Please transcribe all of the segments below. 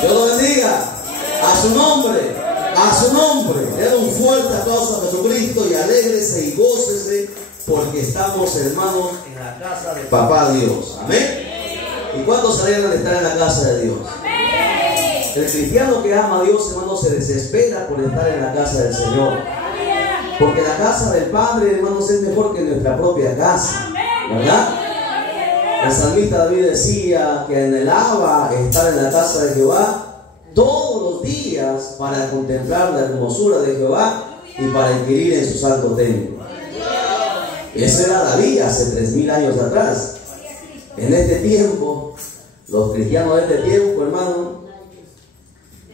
Dios lo bendiga. A su nombre. A su nombre. Den un fuerte aplauso a Jesucristo y alégrese y gócese porque estamos, hermanos, en la casa de Papá Dios. Amén. ¿Y cuántos se alegran de estar en la casa de Dios? El cristiano que ama a Dios, hermano, se desespera por estar en la casa del Señor. Porque la casa del Padre, hermanos, es mejor que nuestra propia casa, ¿verdad? El salmista David decía que anhelaba estar en la casa de Jehová todos los días para contemplar la hermosura de Jehová y para inquirir en su santo templo. Ese era David hace 3000 años atrás. En este tiempo, los cristianos de este tiempo, hermano,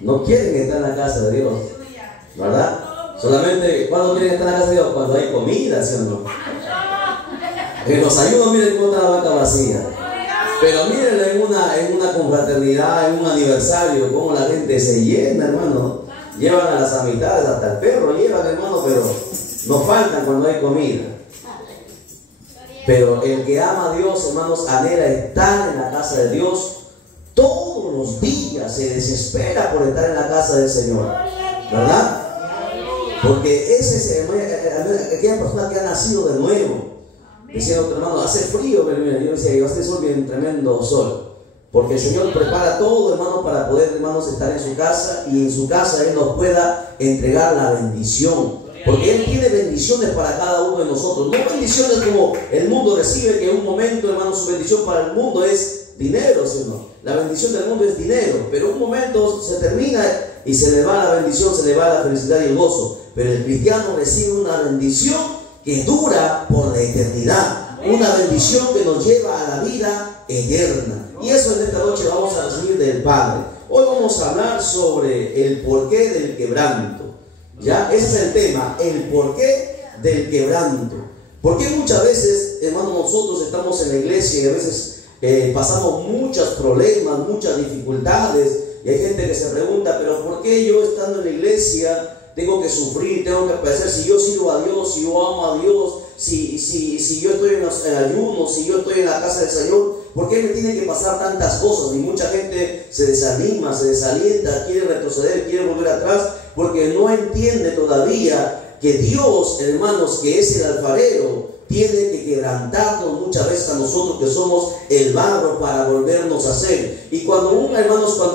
no quieren estar en la casa de Dios, ¿verdad? Solamente cuando quieren estar en la casa de Dios, cuando hay comida, ¿sí o no? En los ayunos, miren cómo está la vaca vacía. Pero mírenlo en una confraternidad, en un aniversario, cómo la gente se llena, hermano. Llevan a las amistades, hasta el perro llevan, hermano, pero no faltan cuando hay comida. Pero el que ama a Dios, hermanos, anhela estar en la casa de Dios todos los días, se desespera por estar en la casa del Señor, ¿verdad? Porque ese es aquella persona que ha nacido de nuevo. Decía otro hermano, hace frío, pero mira, yo decía, yo hace sol, bien tremendo sol. Porque el Señor prepara todo, hermano, para poder, hermanos, estar en su casa y en su casa Él nos pueda entregar la bendición. Porque Él tiene bendiciones para cada uno de nosotros. No bendiciones como el mundo recibe, que en un momento, hermano, su bendición para el mundo es dinero, ¿sí o no? La bendición del mundo es dinero, pero un momento se termina y se le va la bendición, se le va la felicidad y el gozo. Pero el cristiano recibe una bendición que dura por la eternidad, una bendición que nos lleva a la vida eterna. Y eso en esta noche vamos a recibir del Padre. Hoy vamos a hablar sobre el porqué del quebranto. ¿Ya? Ese es el tema, el porqué del quebranto. Porque muchas veces, hermanos, nosotros estamos en la iglesia y a veces pasamos muchos problemas, muchas dificultades, y hay gente que se pregunta, pero ¿por qué yo estando en la iglesia tengo que sufrir, tengo que padecer? Si yo sirvo a Dios, si yo amo a Dios, si yo estoy en ayuno, si yo estoy en la casa del Señor, ¿por qué me tienen que pasar tantas cosas? Y mucha gente se desanima, se desalienta, quiere retroceder, quiere volver atrás, porque no entiende todavía que Dios, hermanos, que es el alfarero, tiene que quebrantarnos muchas veces a nosotros que somos el barro para volvernos a hacer. Y cuando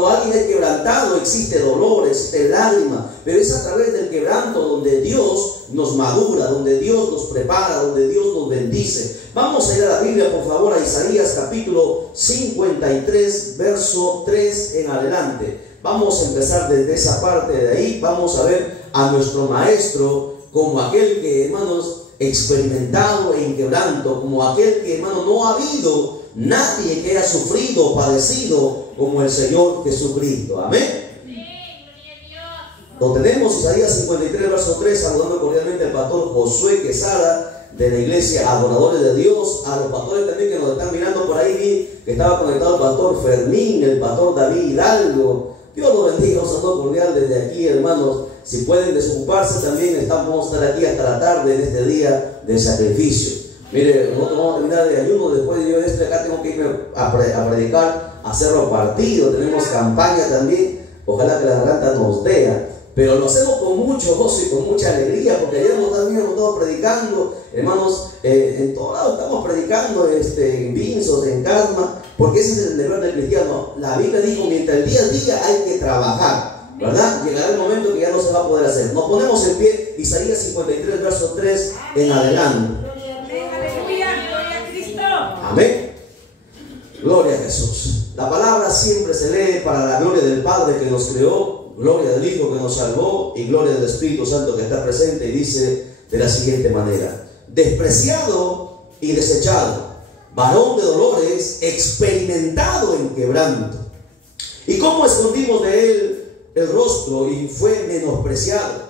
alguien es quebrantado, existe dolor, existe lágrima, pero es a través del quebranto donde Dios nos madura, donde Dios nos prepara, donde Dios nos bendice. Vamos a ir a la Biblia, por favor, a Isaías capítulo 53, verso 3 en adelante. Vamos a empezar desde esa parte de ahí. Vamos a ver a nuestro maestro como aquel que, hermanos, experimentado en quebranto, como aquel que, hermano, no ha habido nadie que haya sufrido o padecido como el Señor Jesucristo. Amén. Lo tenemos, Isaías 53, verso 3, saludando cordialmente al pastor Josué Quesada de la iglesia Adoradores de Dios, a los pastores también que nos están mirando por ahí, vi que estaba conectado el pastor Fermín, el pastor David Hidalgo. Dios los bendiga, un saludo cordial desde aquí, hermanos. Si pueden desocuparse también, vamos a estar aquí hasta la tarde en este día de sacrificio. Mire, nosotros vamos a terminar de ayuno, después de yo acá tengo que irme a predicar, a Cerro Partido, tenemos campaña también, ojalá que la garganta nos vea. Pero lo hacemos con mucho gozo y con mucha alegría, porque ayer también hemos estado predicando, hermanos, en todo lado estamos predicando, en Vinzos, en Casma, porque ese es el deber del cristiano. La Biblia dijo, mientras el día a día hay que trabajar, ¿verdad? Llegará el momento que ya no se va a poder hacer. Nos ponemos en pie, Isaías 53, verso 3 en adelante. Amén. Gloria a Jesús. La palabra siempre se lee para la gloria del Padre que nos creó, gloria del Hijo que nos salvó y gloria del Espíritu Santo que está presente, y dice de la siguiente manera: despreciado y desechado, varón de dolores, experimentado en quebranto. ¿Y cómo escondimos de él el rostro y fue menospreciado?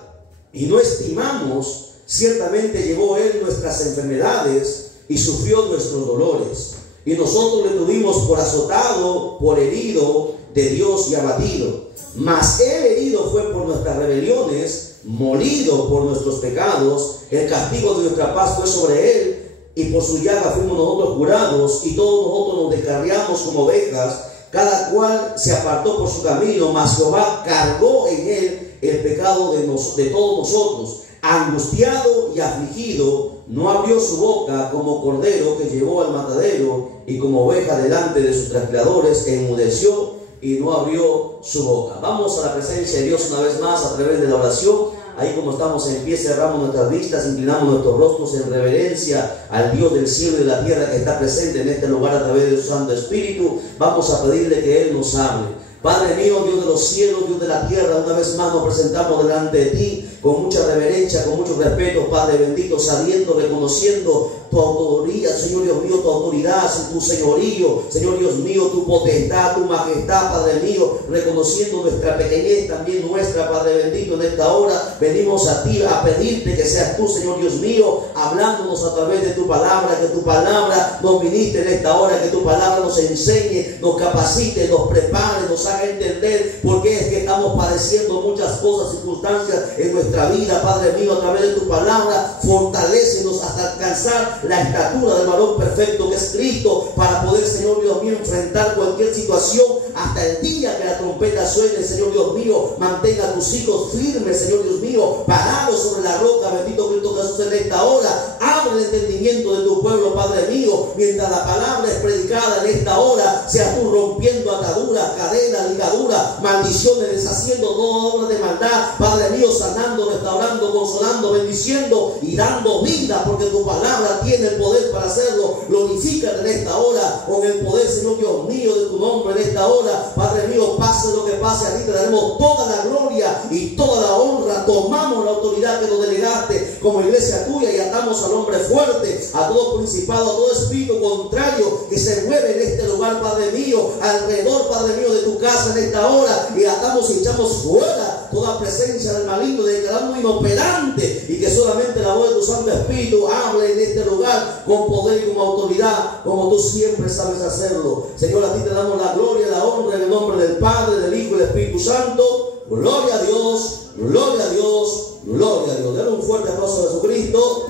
Y no estimamos, ciertamente llevó él nuestras enfermedades y sufrió nuestros dolores. Y nosotros le tuvimos por azotado, por herido de Dios y abatido. Mas él herido fue por nuestras rebeliones, molido por nuestros pecados. El castigo de nuestra paz fue sobre él, y por su llaga fuimos nosotros curados. Y todos nosotros nos descarriamos como ovejas, cada cual se apartó por su camino, mas Jehová cargó en él el pecado de todos nosotros. Angustiado y afligido, no abrió su boca, como cordero que llevó al matadero, y como oveja delante de sus trasquiladores, enmudeció y no abrió su boca. Vamos a la presencia de Dios una vez más a través de la oración. Ahí como estamos en pie, cerramos nuestras vistas, inclinamos nuestros rostros en reverencia al Dios del cielo y de la tierra que está presente en este lugar a través de su Santo Espíritu. Vamos a pedirle que Él nos hable. Padre mío, Dios de los cielos, Dios de la tierra, una vez más nos presentamos delante de ti con mucha reverencia, con mucho respeto, Padre bendito, sabiendo, reconociendo tu autoría, Señor Dios mío, tu autoridad, tu señorío, Señor Dios mío, tu potestad, tu majestad, Padre mío, reconociendo nuestra pequeñez, también nuestra, Padre bendito, en esta hora venimos a ti a pedirte que seas tú, Señor Dios mío, hablándonos a través de tu palabra, que tu palabra nos viniste en esta hora, que tu palabra nos enseñe, nos capacite, nos prepare, nos haga entender por qué es que estamos padeciendo muchas cosas, circunstancias en nuestra vida, Padre mío, a través de tu palabra, fortalécenos hasta alcanzar la estatura del varón perfecto que es Cristo, para poder, Señor Dios mío, enfrentar cualquier situación hasta el día que la trompeta suene. Señor Dios mío, mantenga a tus hijos firmes, Señor Dios mío, parados sobre la roca, bendito Cristo Jesús, en esta hora. Abre el entendimiento de tu pueblo, Padre mío, mientras la palabra es predicada en esta hora, seas tú rompiendo ataduras, cadenas, ligaduras, maldiciones, deshaciendo toda obra de maldad, Padre mío, sanando, restaurando, consolando, bendiciendo y dando vida, porque tu palabra tiene el poder para hacerlo. Glorifícate en esta hora con el poder, Señor Dios mío, de tu nombre en esta hora. Padre mío, pase lo que pase, a ti te daremos toda la gloria y toda la honra. Tomamos la autoridad que nos delegaste como iglesia tuya y atamos al hombre fuerte, a todo principado, a todo espíritu contrario que se mueve en este lugar, Padre mío, alrededor, Padre mío, de tu casa en esta hora, y atamos y echamos fuera toda presencia del maligno, declaramos inoperante, y que solamente la voz de tu Santo Espíritu hable en este lugar con poder y con autoridad, como tú siempre sabes hacerlo. Señor, a ti te damos la gloria y la honra en el nombre del Padre, del Hijo y del Espíritu Santo. Gloria a Dios, gloria a Dios, gloria a Dios. Dale un fuerte aplauso a Jesucristo.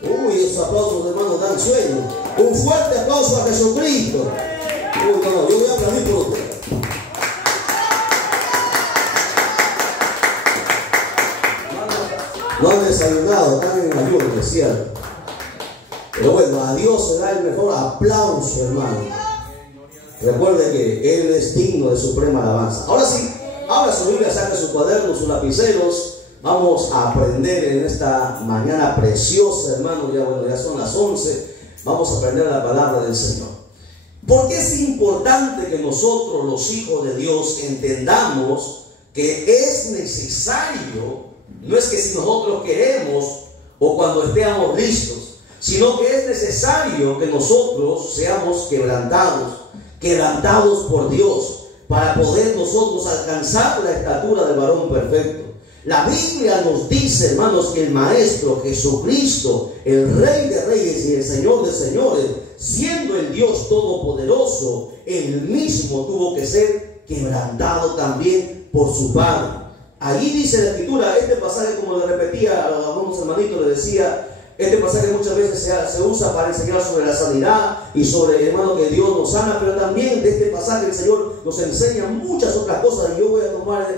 Uy, esos aplausos, hermanos, dan sueño. Un fuerte aplauso a Jesucristo. Uy, no, yo voy a aplaudir por usted. No han desayunado, están en ayuno, decía. Pero bueno, a Dios se da el mejor aplauso, hermano. Recuerde que Él es digno de suprema alabanza. Ahora sí, abra su Biblia, saque sus cuadernos, sus lapiceros. Vamos a aprender en esta mañana preciosa, hermano. Ya son las 11. Vamos a aprender la palabra del Señor. ¿Por qué es importante que nosotros, los hijos de Dios, entendamos que es necesario? No es que si nosotros queremos o cuando estemos listos, sino que es necesario que nosotros seamos quebrantados por Dios, para poder nosotros alcanzar la estatura del varón perfecto. La Biblia nos dice, hermanos, que el Maestro Jesucristo, el Rey de Reyes y el Señor de Señores, siendo el Dios Todopoderoso, Él mismo tuvo que ser quebrantado también por su Padre. Allí dice la Escritura, este pasaje, como le repetía a algunos hermanitos, le decía, este pasaje muchas veces se usa para enseñar sobre la sanidad y sobre, hermano, que Dios nos sana, pero también de este pasaje el Señor nos enseña muchas otras cosas, y yo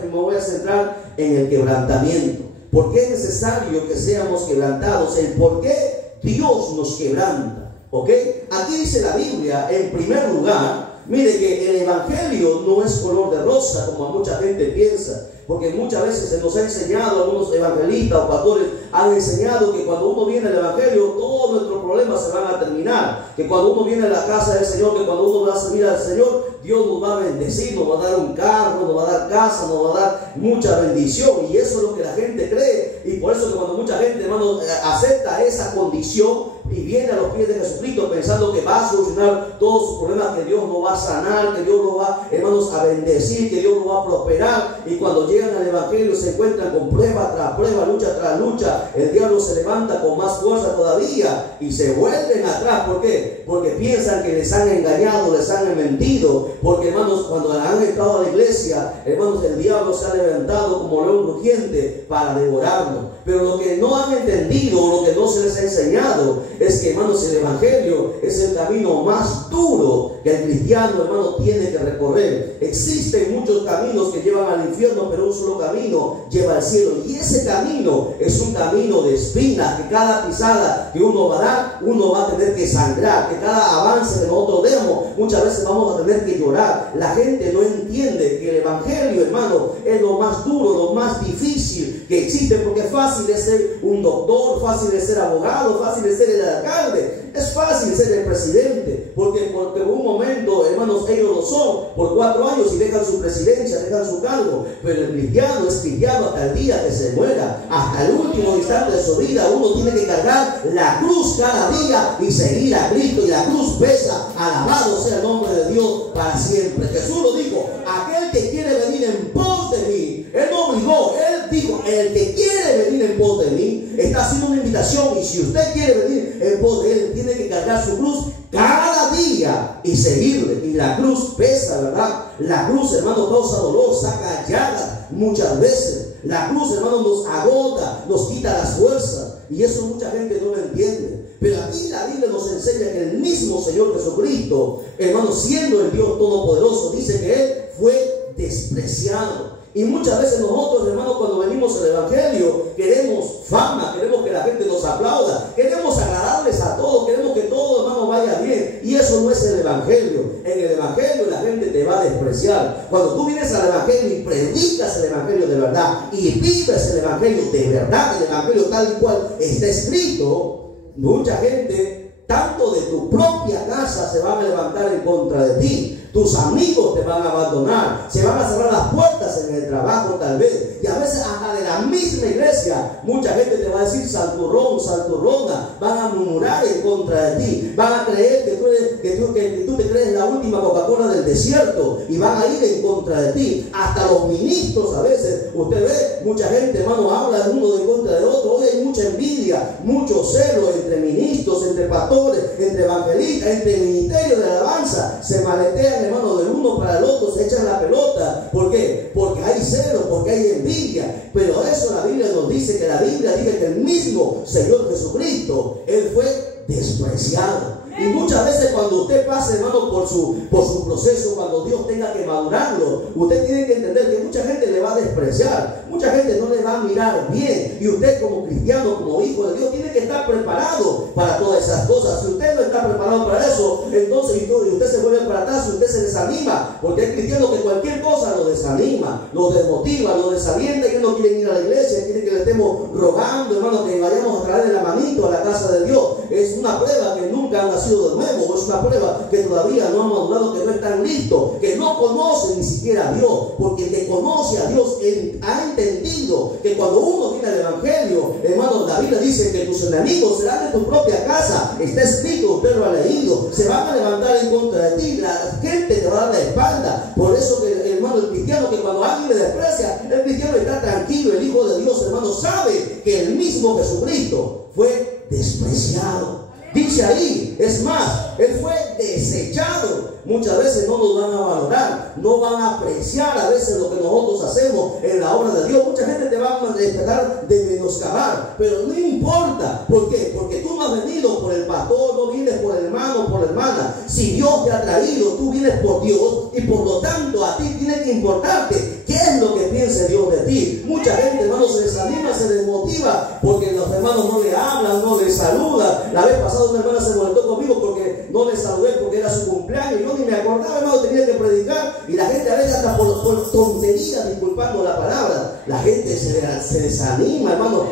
me voy a centrar en el quebrantamiento. ¿Por qué es necesario que seamos quebrantados? El por qué Dios nos quebranta. ¿Ok? Aquí dice la Biblia, en primer lugar, mire que el Evangelio no es color de rosa, como mucha gente piensa. Porque muchas veces se nos ha enseñado, algunos evangelistas o pastores han enseñado que cuando uno viene al Evangelio, todos nuestros problemas se van a terminar. Que cuando uno viene a la casa del Señor, que cuando uno va a servir al Señor, Dios nos va a bendecir, nos va a dar un carro, nos va a dar casa, nos va a dar mucha bendición. Y eso es lo que la gente cree. Y por eso que cuando mucha gente, hermano, acepta esa condición y viene a los pies de Jesucristo pensando que va a solucionar todos sus problemas, que Dios nos va a sanar, que Dios nos va, hermanos, a bendecir, que Dios nos va a prosperar. Y cuando llegan al Evangelio se encuentran con prueba tras prueba, lucha tras lucha. El diablo se levanta con más fuerza todavía y se vuelven atrás. ¿Por qué? Porque piensan que les han engañado, les han mentido. Porque, hermanos, cuando han entrado a la iglesia, hermanos, el diablo se ha levantado como león rugiente para devorarlo. Pero lo que no han entendido, lo que no se les ha enseñado, es que, hermanos, el evangelio es el camino más duro que el cristiano, hermano, tiene que recorrer. Existen muchos caminos que llevan al infierno, pero un solo camino lleva al cielo, y ese camino es un camino de espinas, que cada pisada que uno va a dar, uno va a tener que sangrar, que cada avance que nosotros demos, muchas veces vamos a tener que llorar. La gente no entiende que el evangelio, hermano, es lo más duro, lo más difícil que existe, porque fácil es ser un doctor, fácil es ser abogado, fácil es ser el alcalde, es fácil ser el presidente, porque por un momento, hermanos, ellos lo son por 4 años y dejan su presidencia, dejan su cargo, pero el cristiano es cristiano hasta el día que se muera, hasta el último instante de su vida. Uno tiene que cargar la cruz cada día y seguir a Cristo, y la cruz pesa. Alabado sea el nombre de Dios para siempre. Jesús lo dijo: aquel que quiere venir en pos de mí, Él no obligó, Él dijo: el que quiere venir en pos de mí, está haciendo una invitación, y si usted quiere venir en pos de Él, tiene que cargar su cruz cada día y seguirle. Y la cruz pesa, ¿verdad? La cruz, hermano, causa dolor, saca llagas muchas veces. La cruz, hermano, nos agota, nos quita las fuerzas, y eso mucha gente no lo entiende. Pero aquí la Biblia nos enseña que el mismo Señor Jesucristo, hermano, siendo el Dios Todopoderoso, dice que Él fue despreciado. Y muchas veces nosotros, hermanos, cuando venimos al evangelio, queremos fama, queremos que la gente nos aplauda, queremos agradarles a todos, queremos que todo, hermano, vaya bien. Y eso no es el evangelio. En el evangelio la gente te va a despreciar. Cuando tú vienes al evangelio y predicas el evangelio de verdad y vives el evangelio de verdad, el evangelio tal y cual está escrito, mucha gente, tanto de tu propia casa, se van a levantar en contra de ti. Tus amigos te van a abandonar, se van a cerrar las puertas en el trabajo tal vez, y a veces hasta de la misma iglesia mucha gente te va a decir santurrón, santurrona, van a murmurar en contra de ti, van a creer que tú te crees la última Coca-Cola del desierto, y van a ir en contra de ti. Hasta los ministros, a veces usted ve mucha gente, hermano, habla de uno en contra de otro. Hoy hay mucha envidia, mucho celo entre ministros, entre pastores, entre evangelistas, entre ministerios de alabanza. Se maletean, hermano, del uno para el otro, se echan la pelota. ¿Por qué? Porque hay celo, porque hay envidia. Pero eso la Biblia nos dice, que la Biblia dice que el mismo Señor Jesucristo, Él fue despreciado. Y muchas veces cuando usted pase, hermano, por su proceso, cuando Dios tenga que madurarlo, usted tiene que entender que mucha gente le va a despreciar, mucha gente no le va a mirar bien, y usted como cristiano, como hijo de Dios, tiene que estar preparado para todas esas cosas. Si usted no está preparado para eso, entonces y usted se vuelve para atrás, y usted se desanima, porque hay cristianos que cualquier cosa lo desanima, lo desmotiva, lo desalienta, y que no quieren ir a la iglesia, quieren que le estemos rogando, hermano, que vayamos a traerle la manito a la casa de Dios. Es una prueba que nunca han nacido de nuevo, es una prueba que todavía no han madurado, que no están listos, que no conocen ni siquiera a Dios, porque el que conoce a Dios ha entendido que cuando uno viene al evangelio, hermano, la Biblia dice que tus enemigos serán de tu propia casa. Está escrito, usted lo ha leído, se van a levantar en contra de ti, la gente te va a dar la espalda. Por eso que, hermano, el cristiano, que cuando alguien le desprecia, el cristiano está tranquilo. El Hijo de Dios, hermano, sabe que el mismo Jesucristo fue despreciado. Dice ahí, es más, Él fue desechado. Muchas veces no nos van a valorar, no van a apreciar a veces lo que nosotros hacemos en la obra de Dios. Mucha gente te va a tratar de menoscabar, pero no importa. ¿Por qué? Porque tú no has venido por el pastor, no vienes por el hermano, por la hermana. Si Dios te ha traído, tú vienes por Dios, y por lo tanto a ti tiene que importarte qué es lo que piense Dios de ti. Mucha gente, hermano, se desanima, se desmotiva porque los hermanos no le hablan, no le saludan. La vez pasada una hermana se molestó conmigo porque no le saludé porque era su cumpleaños, y yo ni me acordaba, hermano, tenía que predicar, y la gente a veces hasta por tonterías, disculpando la palabra, la gente se desanima, hermano.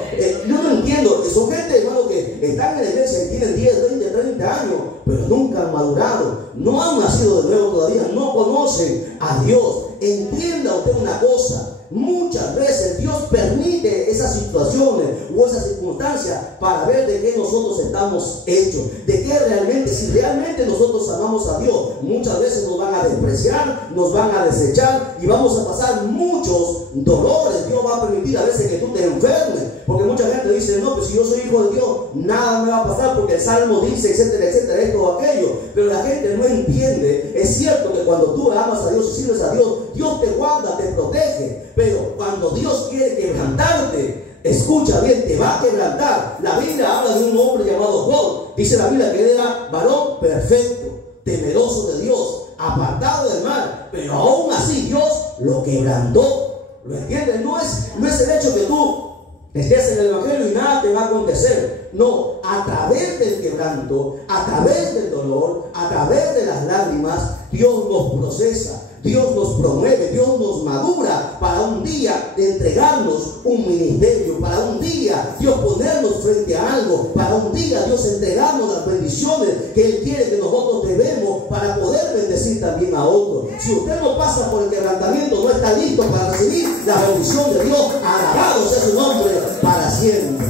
Yo no entiendo, son gente, hermano, que están en la iglesia y tienen 10, 20, 30 años, pero nunca han madurado, no han nacido de nuevo todavía, no conocen a Dios. Entienda usted una cosa, muchas veces Dios permite esas situaciones o esas circunstancias para ver de qué nosotros estamos hechos, de qué realmente, si realmente nosotros amamos a Dios. Muchas veces nos van a despreciar, nos van a desechar, y vamos a pasar muchos dolores. Dios va a permitir a veces que tú te enfermes, porque mucha gente dice, no, pues si yo soy hijo de Dios, nada me va a pasar, porque el Salmo dice, etcétera, etcétera, esto o aquello. Pero la gente no entiende. Es cierto que cuando tú amas a Dios y sirves a Dios, Dios te guarda, te protege, pero cuando Dios quiere quebrantarte, Escucha bien, te va a quebrantar. La Biblia habla de un hombre llamado Job. Dice la Biblia que él era varón perfecto, temeroso de Dios, apartado del mal, pero aún así Dios lo quebrantó. ¿Lo entiendes? No es el hecho que tú estés en el evangelio y nada te va a acontecer. No, a través del quebranto, a través del dolor, a través de las lágrimas, Dios nos procesa, Dios nos promueve, Dios nos madura para un día entregarnos un ministerio, para un día Dios ponernos frente a algo, para un día Dios entregarnos las bendiciones que Él quiere que nosotros debemos para poder bendecir también a otros. Si usted no pasa por el quebrantamiento, no está listo para recibir la bendición de Dios. Alabado sea su nombre para siempre.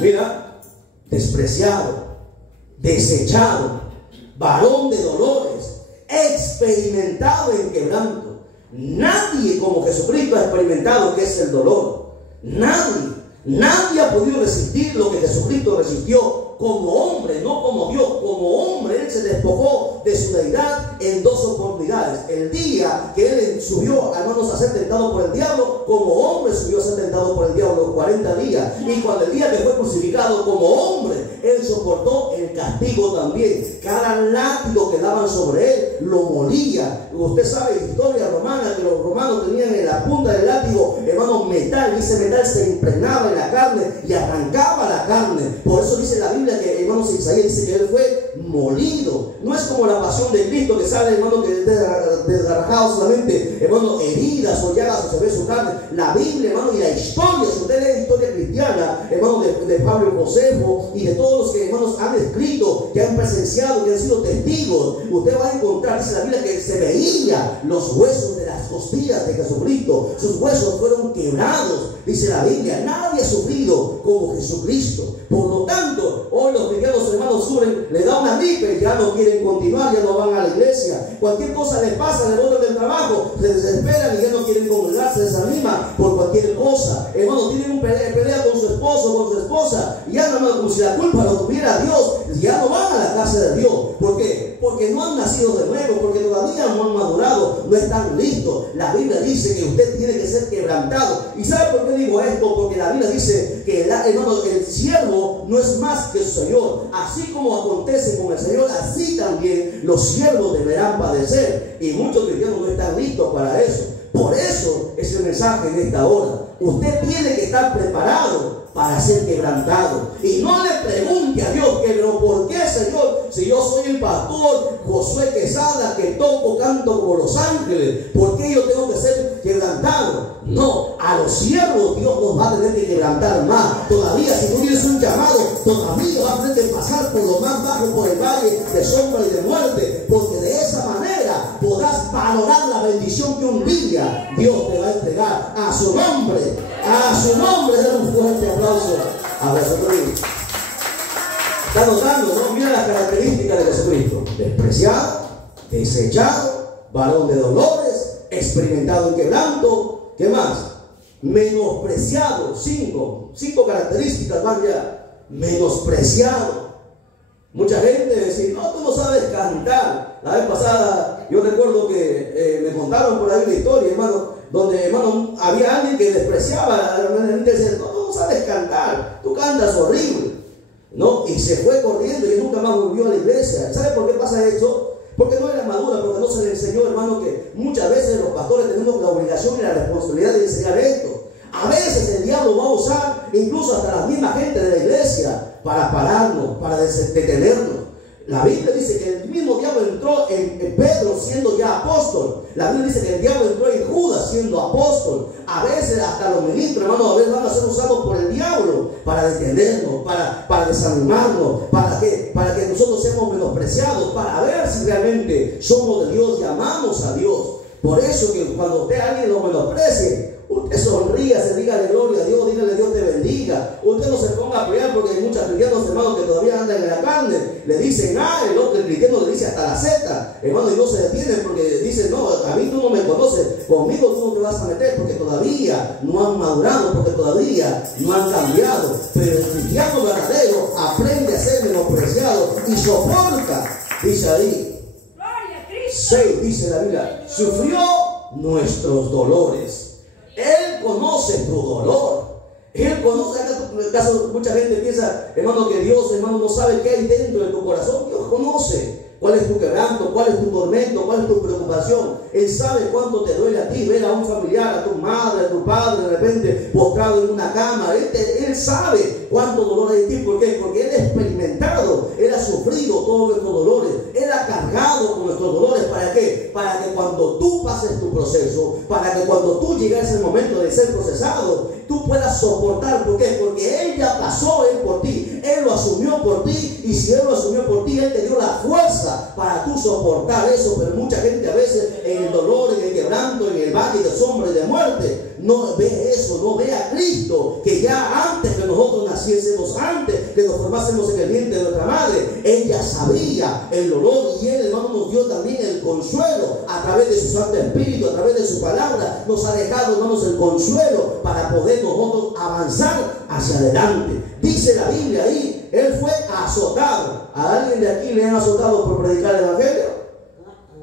Mira, despreciado, desechado, varón de dolores, experimentado en quebranto. Nadie como Jesucristo ha experimentado que es el dolor. Nadie ha podido resistir lo que Jesucristo resistió como hombre, no como Dios. Como hombre, Él se despojó de su deidad en 2 oportunidades. El día que Él subió, hermanos, a ser tentado por el diablo, como hombre subió a ser tentado por el diablo los 40 días. Y cuando el día que fue crucificado como hombre, Él soportó el castigo también. Cada látigo que daban sobre Él lo molía. Usted sabe, historia romana, que los romanos tenían en la punta del látigo, hermanos, metal. Y ese metal se impregnaba en la carne y arrancaba la carne. Por eso dice la Biblia que, hermanos, Isaías dice que Él fue molido. No es como la pasión de Cristo, que sale, hermano, que desgarrajado solamente, hermano, heridas o llagas, o se ve su carne. La Biblia, hermano, y la historia, si usted lee la historia cristiana, hermano, de Pablo y Josefo y de todos los que, hermanos, han escrito, que han presenciado, que han sido testigos, usted va a encontrar, dice la Biblia, que se veía los huesos de las costillas de Jesucristo. Sus huesos fueron quebrados, dice la Biblia. Nadie ha sufrido como Jesucristo. Por lo tanto, hoy los cristianos, hermanos, sufren, le da una gripe, ya no quieren continuar, ya no van a la iglesia. Cualquier cosa les pasa, le botan del trabajo, se desesperan y ya no quieren congregarse, se desaniman por cualquier cosa. Hermanos, tienen un pelea con su esposo, con su esposa, y ya no, como si la culpa lo tuviera Dios, ya no van a la casa de Dios. ¿Por qué? Porque no han nacido de nuevo, porque todavía no han madurado, no están listos. La Biblia dice que usted tiene que ser quebrantado. ¿Y sabe por qué digo esto? Porque la Biblia dice que el siervo no es más que su Señor. Así como acontece con el Señor, así también los siervos deberán padecer. Y muchos cristianos no están listos para eso. Por eso es el mensaje en esta hora. Usted tiene que estar preparado para ser quebrantado. Y no le pregunte a Dios, pero ¿por qué, Señor? Si yo soy el pastor Josué Quesada, que toco, canto como los ángeles, ¿por qué yo tengo que ser quebrantado? No, a los siervos Dios nos va a tener que quebrantar más. Todavía, si tú tienes un llamado, todavía vas a tener que pasar por lo más bajo, por el valle de sombra y de muerte, porque de esa manera podrás valorar la bendición que un día Dios te va a entregar. A su nombre, den un fuerte aplauso a Jesucristo. Está notando, ¿no? Mira las características de Jesucristo: despreciado, desechado, varón de dolores, experimentado en quebranto. ¿Qué más? Menospreciado. Cinco características van ya. Menospreciado. Mucha gente dice, no, tú no sabes cantar. La vez pasada yo recuerdo que me contaron por ahí una historia, hermano, donde, hermano, había alguien que despreciaba a la gente. Decía, no, tú no sabes cantar, tú cantas horrible, ¿no? Y se fue corriendo y nunca más volvió a la iglesia. ¿Sabe por qué pasa esto? Porque no era madura, porque no se le enseñó, hermano, que muchas veces los pastores tenemos la obligación y la responsabilidad de enseñar esto. A veces el diablo va a usar incluso hasta la misma gente de la iglesia para pararnos, para detenernos. La Biblia dice que el mismo diablo entró en Pedro siendo ya apóstol. La Biblia dice que el diablo entró en Judas siendo apóstol. A veces hasta los ministros, hermanos, a veces van a ser usados por el diablo para detenernos, para desanimarnos, para que nosotros seamos menospreciados, para ver si realmente somos de Dios y amamos a Dios. Por eso que cuando usted a alguien lo menosprecie, usted sonría, se dígale gloria a Dios, dígale Dios te bendiga. Usted no se ponga a pelear, porque hay muchos cristianos, hermanos, que todavía andan en la carne. Le dicen el otro, el cristiano le dice hasta la Z, hermano, y no se detienen porque dicen, no, a mí tú no me conoces, conmigo tú no te vas a meter, porque todavía no han madurado, porque todavía no han cambiado. Pero el cristiano verdadero aprende a ser menospreciado y soporta, dice ahí. 6, dice la Biblia, sufrió nuestros dolores. Él conoce tu dolor. Él conoce. En el caso, mucha gente piensa, hermano, que Dios, hermano, no sabe qué hay dentro de tu corazón. Dios conoce cuál es tu quebranto, cuál es tu tormento, cuál es tu preocupación. Él sabe cuánto te duele a ti ver a un familiar, a tu madre, a tu padre, de repente postrado en una cama. Él sabe cuánto dolor hay en ti. ¿Por qué? Porque Él ha experimentado, Él ha sufrido todos nuestros dolores, Él ha cargado con nuestros dolores. ¿Para qué? Para que cuando tú pases tu proceso, para que cuando tú llegues al momento de ser procesado, tú puedas soportar. ¿Por qué? Porque Él ya pasó Él por ti, Él lo asumió por ti, y si Él lo asumió por ti, Él te dio la fuerza para tú soportar eso. Pero mucha gente a veces en el dolor, en el quebranto, en el valle de sombra y de muerte, no ve eso, no ve a Cristo, que ya antes que nosotros naciésemos, antes que nos formásemos en el vientre de nuestra madre, Él ya sabía el dolor, y Él, hermano, nos dio también el consuelo a través de su Santo Espíritu, a través de su palabra. Nos ha dejado, hermanos, el consuelo para poder nosotros avanzar hacia adelante. Dice la Biblia ahí, Él fue azotado. ¿A alguien de aquí le han azotado por predicar el Evangelio?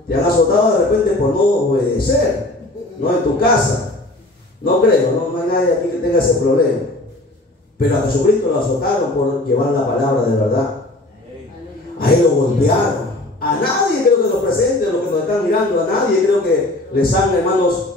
Te han azotado de repente por no obedecer, no en tu casa. No creo, no hay nadie aquí que tenga ese problema. Pero a Jesucristo lo azotaron por llevar la palabra de verdad. A Él lo golpearon. A nadie creo que los presentes, los que nos están mirando, a nadie creo que les han, hermanos,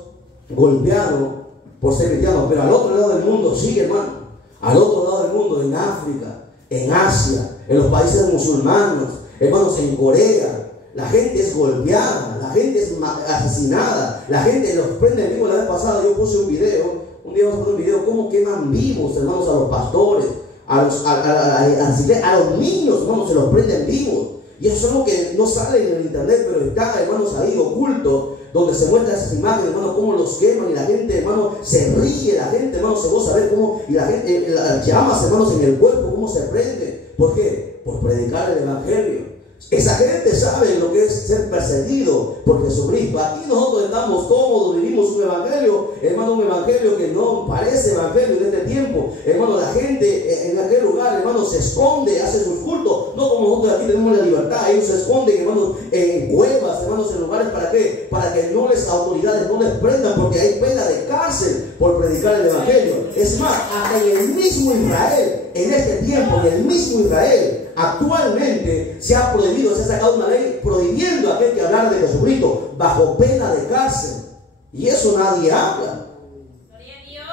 golpeado por ser cristianos. Pero al otro lado del mundo sí, hermano. Al otro lado del mundo, en África, en Asia, en los países musulmanes, hermanos, en Corea, la gente es golpeada, la gente es asesinada, la gente los prende vivos. La vez pasada yo puse un video, un día vamos a poner un video, cómo queman vivos, hermanos, a los pastores, a los niños, hermanos, se los prenden vivos. Y eso es algo que no sale en el internet, pero está, hermanos, ahí oculto, donde se muestran esas imágenes, hermanos, cómo los queman, y la gente, hermanos, se ríe, la gente, hermanos, se goza ver cómo, y la gente, las llamas, hermanos, en el cuerpo, cómo se prende. ¿Por qué? Por predicar el Evangelio. Esa gente sabe lo que es ser perseguido por Jesucristo. Aquí nosotros estamos cómodos, vivimos un evangelio, hermano, un evangelio que no parece evangelio en este tiempo. Hermano, la gente en aquel lugar, hermano, se esconde, hace sus cultos, no como nosotros aquí tenemos la libertad. Ellos se esconden, hermanos, en cuevas, hermanos, en lugares. ¿Para qué? Para que no les autoridades no les prendan, porque hay pena de cárcel por predicar el evangelio. Es más, hasta en el mismo Israel, en este tiempo, en el mismo Israel, actualmente se ha prohibido, se ha sacado una ley prohibiendo a aquel que hablar de Jesucristo bajo pena de cárcel. Y eso nadie habla.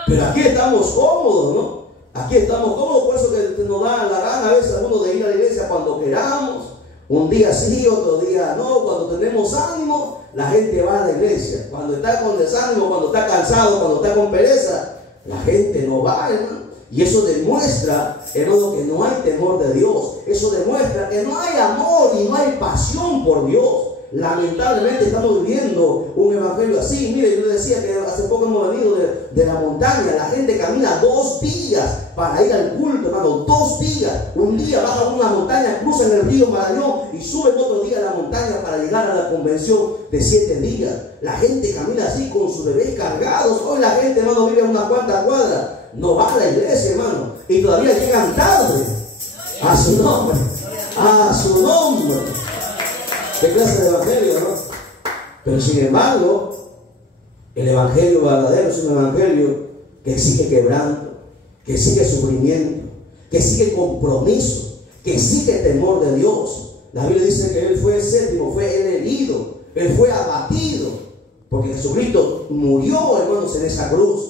Pero aquí estamos cómodos, ¿no? Aquí estamos cómodos, por eso que nos da la gana a veces algunos de ir a la iglesia cuando queramos. Un día sí, otro día no. Cuando tenemos ánimo, la gente va a la iglesia. Cuando está con desánimo, cuando está cansado, cuando está con pereza, la gente no va, hermano. Y eso demuestra, hermano, que no hay temor de Dios. Eso demuestra que no hay amor y no hay pasión por Dios. Lamentablemente estamos viviendo un evangelio así. Mire, yo le decía que hace poco hemos venido de la montaña. La gente camina 2 días para ir al culto, hermano. 2 días. Un día bajan una montaña, cruzan el río Marañón y suben otro día a la montaña para llegar a la convención de 7 días. La gente camina así con sus bebés cargados. Hoy la gente, hermano, vive en unas cuantas cuadras. No va a la iglesia, hermano. Y todavía llegan tarde. A su nombre. A su nombre. ¿Qué clase de evangelio, no? Pero sin embargo, el evangelio verdadero es un evangelio que exige quebranto, que exige sufrimiento, que exige compromiso, que exige temor de Dios. La Biblia dice que Él fue el séptimo, fue Él herido, Él fue abatido, porque Jesucristo murió, hermanos, en esa cruz.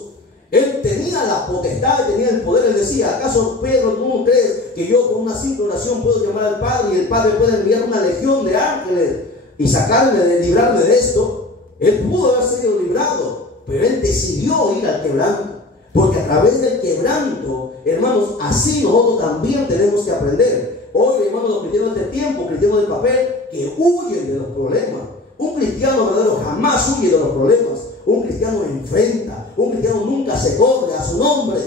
Él tenía la potestad, tenía el poder. Él decía: ¿acaso, Pedro, tú no crees que yo con una simple oración puedo llamar al Padre y el Padre puede enviar una legión de ángeles y librarme de esto? Él pudo haber sido librado, pero Él decidió ir al quebranto, porque a través del quebranto, hermanos, así nosotros también tenemos que aprender. Hoy, hermanos, los cristianos de este tiempo, cristianos del papel, que huyen de los problemas. Un cristiano verdadero jamás huye de los problemas. Un cristiano enfrenta. Un cristiano nunca se corre. A su nombre.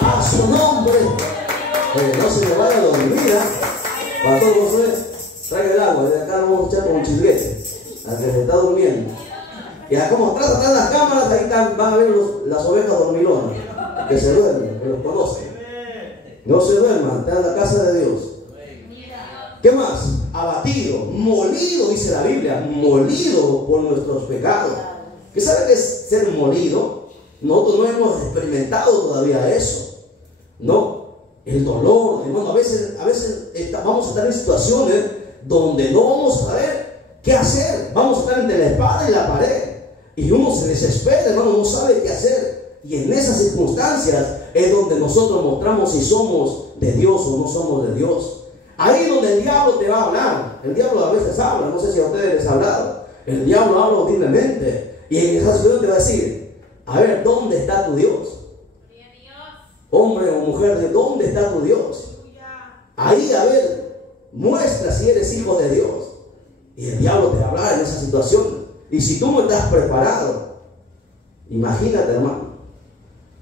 A su nombre. No se me vaya a dormir. Pastor Josué, traiga el agua. De acá vamos a echar con un chisguete al que se está durmiendo. Y acá como atrás están las cámaras, ahí están, van a ver las ovejas dormilonas que se duermen, que los conocen. No se duerman, están en la casa de Dios. ¿Qué más? Abatido, molido, dice la Biblia, molido por nuestros pecados. ¿Qué sabe qué es ser molido? nosotros no hemos experimentado todavía eso, ¿no? El dolor, hermano, a veces vamos a estar en situaciones donde no vamos a saber qué hacer. Vamos a estar entre la espada y la pared. Y uno se desespera, hermano, no sabe qué hacer. Y en esas circunstancias es donde nosotros mostramos si somos de Dios o no somos de Dios. Ahí es donde el diablo te va a hablar. El diablo a veces habla, no sé si a ustedes les ha hablado. El diablo habla audiblemente. Y en esa situación te va a decir, a ver, ¿dónde está tu Dios? Hombre o mujer, ¿de dónde está tu Dios? Ahí, a ver, muestra si eres hijo de Dios. Y el diablo te habla en esa situación. Y si tú no estás preparado, imagínate, hermano,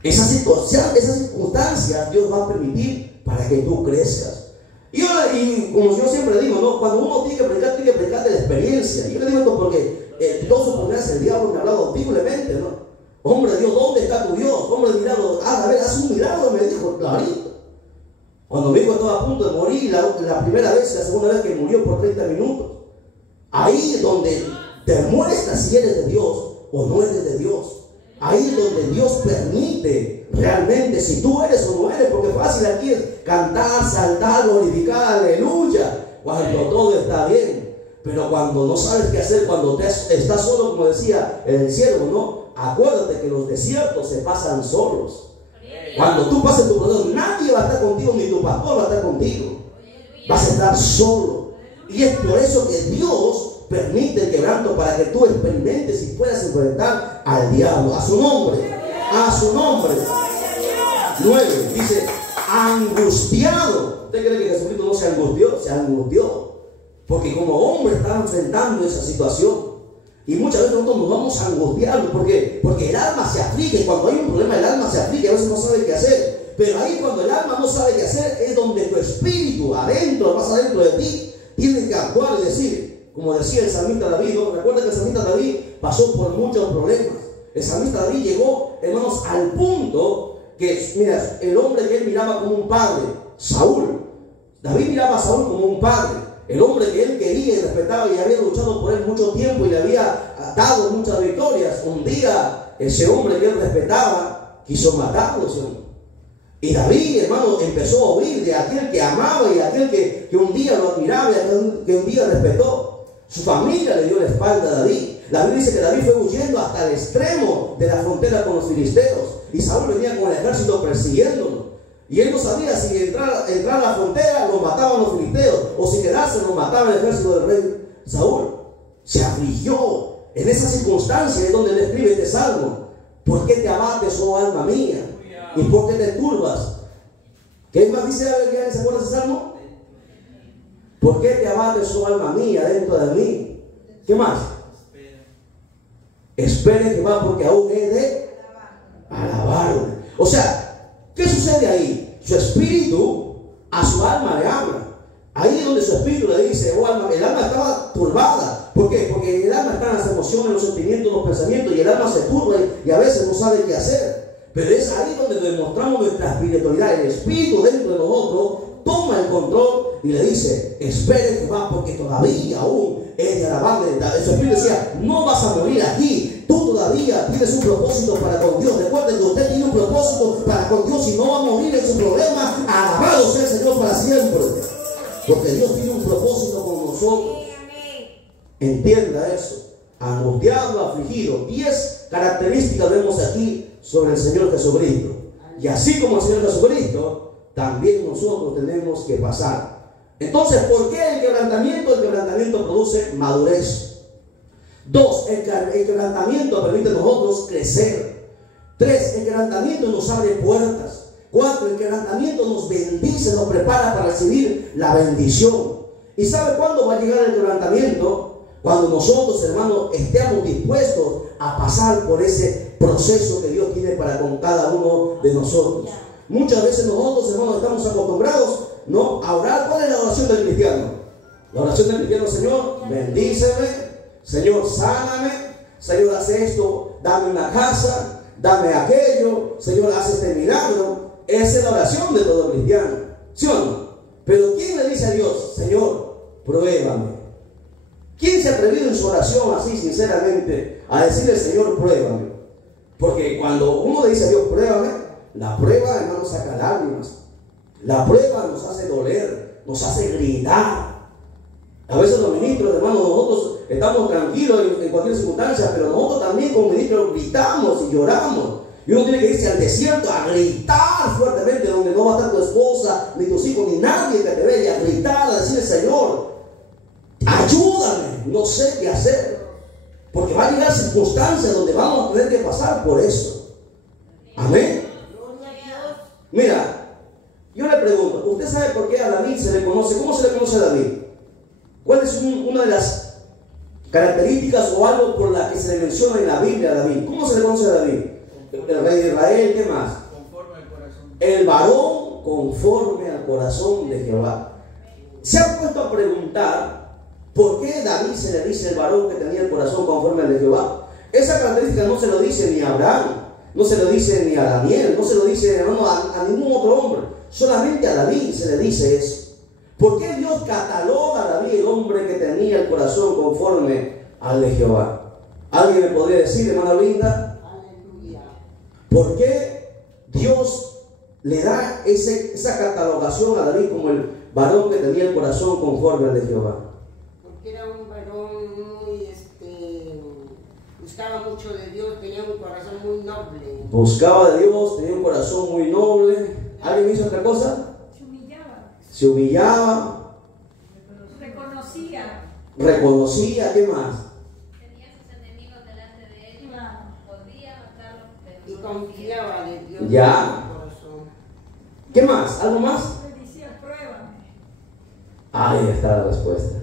esas circunstancias Dios va a permitir para que tú crezcas. Y como yo siempre digo, ¿no? Cuando uno tiene que predicar de la experiencia. Yo le digo esto porque dos oportunidades el diablo me ha hablado audiblemente, ¿no? Hombre, Dios, ¿dónde está tu Dios? Hombre, milagro, a ver, haz un milagro, me dijo clarito. Cuando mi hijo estaba a punto de morir, la primera vez, la segunda vez que murió por 30 minutos. Ahí es donde demuestra si eres de Dios o no eres de Dios. Ahí es donde Dios permite realmente si tú eres o no eres, porque fácil aquí es cantar, saltar, glorificar, aleluya, cuando todo está bien. Pero cuando no sabes qué hacer, cuando estás solo, como decía el siervo, ¿no? Acuérdate que los desiertos se pasan solos. Cuando tú pases tu proceso, nadie va a estar contigo, ni tu pastor va a estar contigo. Vas a estar solo. Y es por eso que Dios permite el quebranto, para que tú experimentes y puedas enfrentar al diablo. A su nombre. A su nombre. 9. Dice, angustiado. ¿Usted cree que Jesucristo no se angustió? Se angustió. Porque como hombre estaba enfrentando esa situación. Y muchas veces nosotros nos vamos a angustiar. Porque el alma se aflige. Cuando hay un problema, el alma se aflige. A veces no sabe qué hacer. Pero ahí cuando el alma no sabe qué hacer, es donde tu espíritu adentro, más adentro de ti, tiene que actuar y decir, como decía el salmista David, ¿no? Recuerda que el salmista David pasó por muchos problemas. El salmista David llegó, hermanos, al punto que, mira, el hombre que él miraba como un padre, Saúl. David miraba a Saúl como un padre. El hombre que él quería y respetaba y había luchado por él mucho tiempo y le había dado muchas victorias. Un día, ese hombre que él respetaba quiso matarlo, ese hombre. Y David, hermano, empezó a huir de aquel que amaba y aquel que un día lo admiraba y aquel que un día respetó. Su familia le dio la espalda a David. La Biblia dice que David fue huyendo hasta el extremo de la frontera con los filisteos. Y Saúl venía con el ejército persiguiéndolo. Y él no sabía si entrar a la frontera lo mataban los filisteos, o si quedarse lo mataba el ejército del rey Saúl. Se afligió. En esa circunstancia es donde él escribe este salmo. ¿Por qué te abates, oh alma mía? ¿Y por qué te turbas? ¿Qué más dice? A ver, ¿quién se acuerda de ese salmo? ¿Por qué te abates, oh alma mía, dentro de mí? ¿Qué más? Espere Jehová, porque aún he de alabarle. O sea, ¿qué sucede ahí? Su espíritu a su alma le habla. Ahí es donde su espíritu le dice, oh alma, el alma estaba turbada. ¿Por qué? Porque en el alma están las emociones, los sentimientos, los pensamientos, y el alma se turba y a veces no sabe qué hacer. Pero es ahí donde demostramos nuestra espiritualidad. El espíritu dentro de nosotros toma el control y le dice, espere Jehová, porque todavía aún es de alabarle. El espíritu decía, no vas a morir aquí, tú todavía tienes un propósito para con Dios. Recuerden que usted tiene un propósito para con Dios y no va a morir en su problema. Alabado sea el Señor para siempre, porque Dios tiene un propósito con nosotros. Entienda eso. Angustiado, afligido. 10 características vemos aquí sobre el Señor Jesucristo. Y así como el Señor Jesucristo, también nosotros tenemos que pasar. Entonces, ¿por qué el quebrantamiento? El quebrantamiento produce madurez. 2, el quebrantamiento permite a nosotros crecer. 3, el quebrantamiento nos abre puertas. 4, el quebrantamiento nos bendice, nos prepara para recibir la bendición. ¿Y sabe cuándo va a llegar el quebrantamiento? Cuando nosotros, hermanos, estemos dispuestos a pasar por ese proceso que Dios tiene para con cada uno de nosotros. Muchas veces nosotros, hermanos, estamos acostumbrados, ¿no?, a orar. ¿Cuál es la oración del cristiano? La oración del cristiano: Señor, bendíceme, Señor, sáname, Señor, haz esto, dame una casa, dame aquello, Señor, haz este milagro. Esa es la oración de todo cristiano, ¿sí o no? Pero ¿quién le dice a Dios, Señor, pruébame? ¿Quién se ha atrevido en su oración así sinceramente a decirle, Señor, pruébame? Porque cuando uno le dice a Dios, pruébame, la prueba, hermano, saca lágrimas. La prueba nos hace doler, nos hace gritar. A veces los ministros, hermanos, nosotros estamos tranquilos en cualquier circunstancia, pero nosotros también como ministros gritamos y lloramos. Y uno tiene que irse al desierto a gritar fuertemente, donde no va a estar tu esposa, ni tus hijos, ni nadie que te vea, y a gritar, a decirle, Señor, ayúdame, no sé qué hacer. Porque va a llegar circunstancias donde vamos a tener que pasar por eso. Amén. Mira, yo le pregunto, ¿usted sabe por qué a David se le conoce? ¿Cómo se le conoce a David? ¿Cuál es una de las características o algo por la que se le menciona en la Biblia a David? ¿Cómo se le conoce a David? El rey de Israel, ¿qué más? Conforme al corazón. El varón conforme al corazón de Jehová. ¿Se han puesto a preguntar por qué David se le dice el varón que tenía el corazón conforme al de Jehová? Esa característica no se lo dice ni a Abraham, no se lo dice ni a Daniel, no se lo dice, hermano, a ningún otro hombre. Solamente a David se le dice eso. ¿Por qué Dios cataloga a David el hombre que tenía el corazón conforme al de Jehová? ¿Alguien me podría decir, hermana Linda? ¿Por qué Dios le da esa catalogación a David como el varón que tenía el corazón conforme al de Jehová? Porque era un varón muy, buscaba mucho de Dios, tenía un corazón muy noble. Buscaba de Dios, tenía un corazón muy noble. ¿Alguien hizo otra cosa? Se humillaba. Reconocía, ¿qué más? Tenía sus enemigos delante de él, podía matarlos, pero y confiaba de Dios. Ya. ¿Qué más? ¿Algo más? Ahí está la respuesta.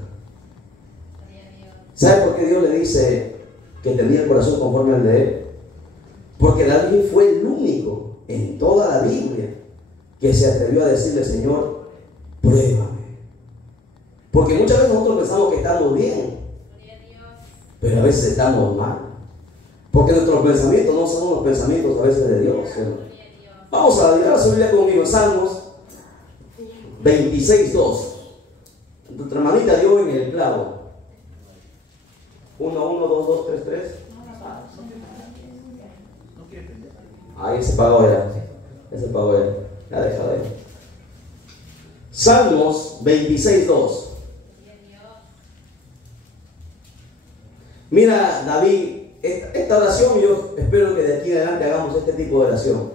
¿Sabe por qué Dios le dice que tenía el corazón conforme al de él? Porque David fue el único en toda la Biblia que se atrevió a decirle, Señor, pruébame. Porque muchas veces nosotros pensamos que estamos bien, pero a veces estamos mal. Porque nuestros pensamientos no son los pensamientos a veces de Dios, ¿sí? Vamos a leer la Biblia conmigo, Salmos 26:2. Nuestra hermanita dio en el clavo. 1, 1, 2, 2, 3, 3. Ahí se pagó ya. Ya se pagó ya. Ya deja de ahí. Salmos 26:2. Mira, David, esta oración, yo espero que de aquí en adelante hagamos este tipo de oración.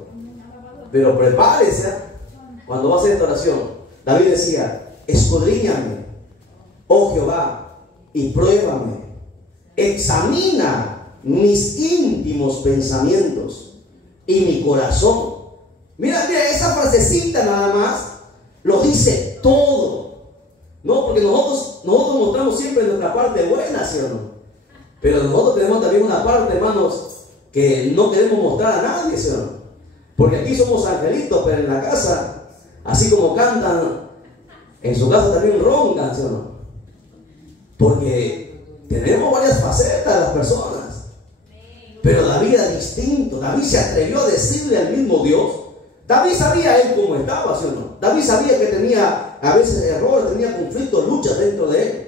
Pero prepárese cuando va a hacer esta oración. David decía, escudriñame, oh Jehová, y pruébame. Examina mis íntimos pensamientos y mi corazón. Mira, esa frasecita nada más lo dice todo. No, porque nosotros mostramos siempre nuestra parte buena, ¿sí o no? Pero nosotros tenemos también una parte, hermanos, que no queremos mostrar a nadie, ¿sí o no? Porque aquí somos angelitos, pero en la casa, así como cantan, en su casa también roncan, ¿sí o no? Porque tenemos varias facetas de las personas. Pero David era distinto. David se atrevió a decirle al mismo Dios. David sabía él cómo estaba, ¿sí o no? David sabía que tenía a veces errores, tenía conflictos, luchas dentro de él.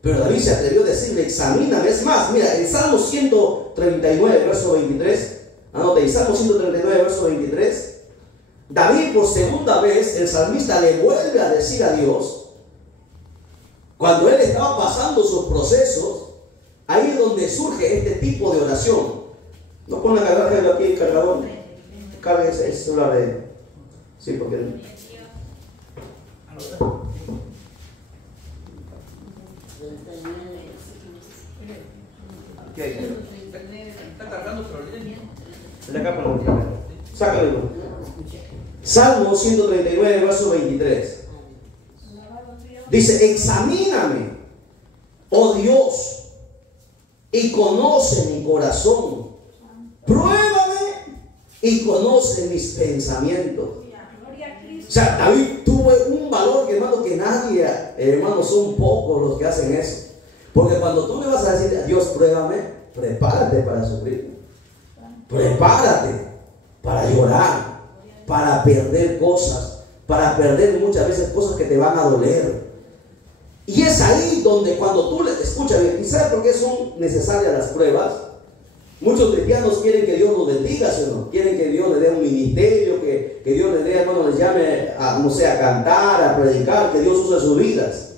Pero David se atrevió a decirle, examíname. Es más, mira, en Salmo 139, verso 23, anote, Salmo 139, verso 23, David por segunda vez, el salmista le vuelve a decir a Dios, cuando él estaba pasando sus procesos, ahí es donde surge este tipo de oración. No pone a cargar aquí el cargador, cargue ese celular de... Sí, porque... ¿Qué? Está cargando, pero de acá por la sácalo. Salmo 139, verso 23. Dice, examíname, oh Dios, y conoce mi corazón. Pruébame y conoce mis pensamientos. O sea, David tuvo un valor, hermano, que nadie, hermano, son pocos los que hacen eso. Porque cuando tú le vas a decir a Dios, pruébame, prepárate para sufrir. Prepárate para llorar, para perder cosas, para perder muchas veces cosas que te van a doler. Y es ahí donde cuando tú le escuchas bien, ¿y sabes por qué son necesarias las pruebas? Muchos cristianos quieren que Dios los bendiga. no sé, a cantar, a predicar, que Dios use sus vidas.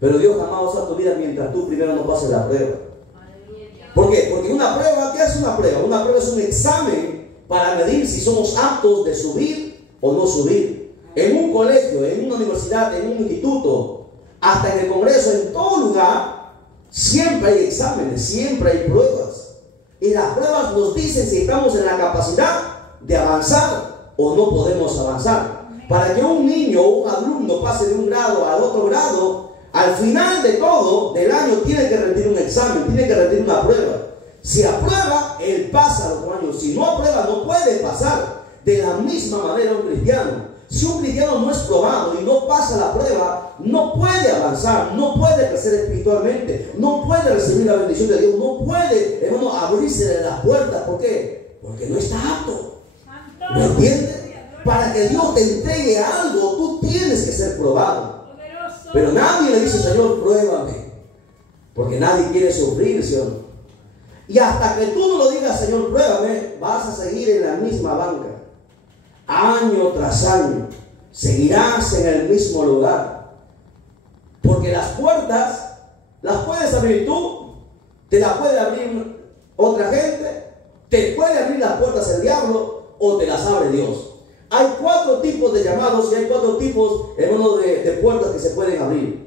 Pero Dios jamás usa tu vida mientras tú primero no pases la prueba. ¿Por qué? Porque una prueba, ¿qué es una prueba? Una prueba es un examen para medir si somos aptos de subir o no subir. En un colegio, en una universidad, en un instituto, hasta en el Congreso, en todo lugar, siempre hay exámenes, siempre hay pruebas. Y las pruebas nos dicen si estamos en la capacidad de avanzar o no podemos avanzar. Para que un niño o un alumno pase de un grado al otro grado, al final de todo, del año, tiene que rendir un examen, tiene que rendir una prueba. Si aprueba, él pasa al otro año. Si no aprueba, no puede pasar. De la misma manera un cristiano. Si un cristiano no es probado y no pasa la prueba, no puede avanzar, no puede crecer espiritualmente, no puede recibir la bendición de Dios, no puede, hermano, abrirse las puertas. ¿Por qué? Porque no está apto. ¿Me entiendes? Para que Dios te entregue algo, tú tienes que ser probado. Pero nadie le dice, Señor, pruébame. Porque nadie quiere sufrir, ¿sí o no? Y hasta que tú no lo digas, Señor, pruébame, vas a seguir en la misma banca. Año tras año. Seguirás en el mismo lugar. Porque las puertas las puedes abrir tú, te las puede abrir otra gente, te puede abrir las puertas el diablo o te las abre Dios. Hay 4 tipos de llamados y hay 4 tipos, hermano, de puertas que se pueden abrir.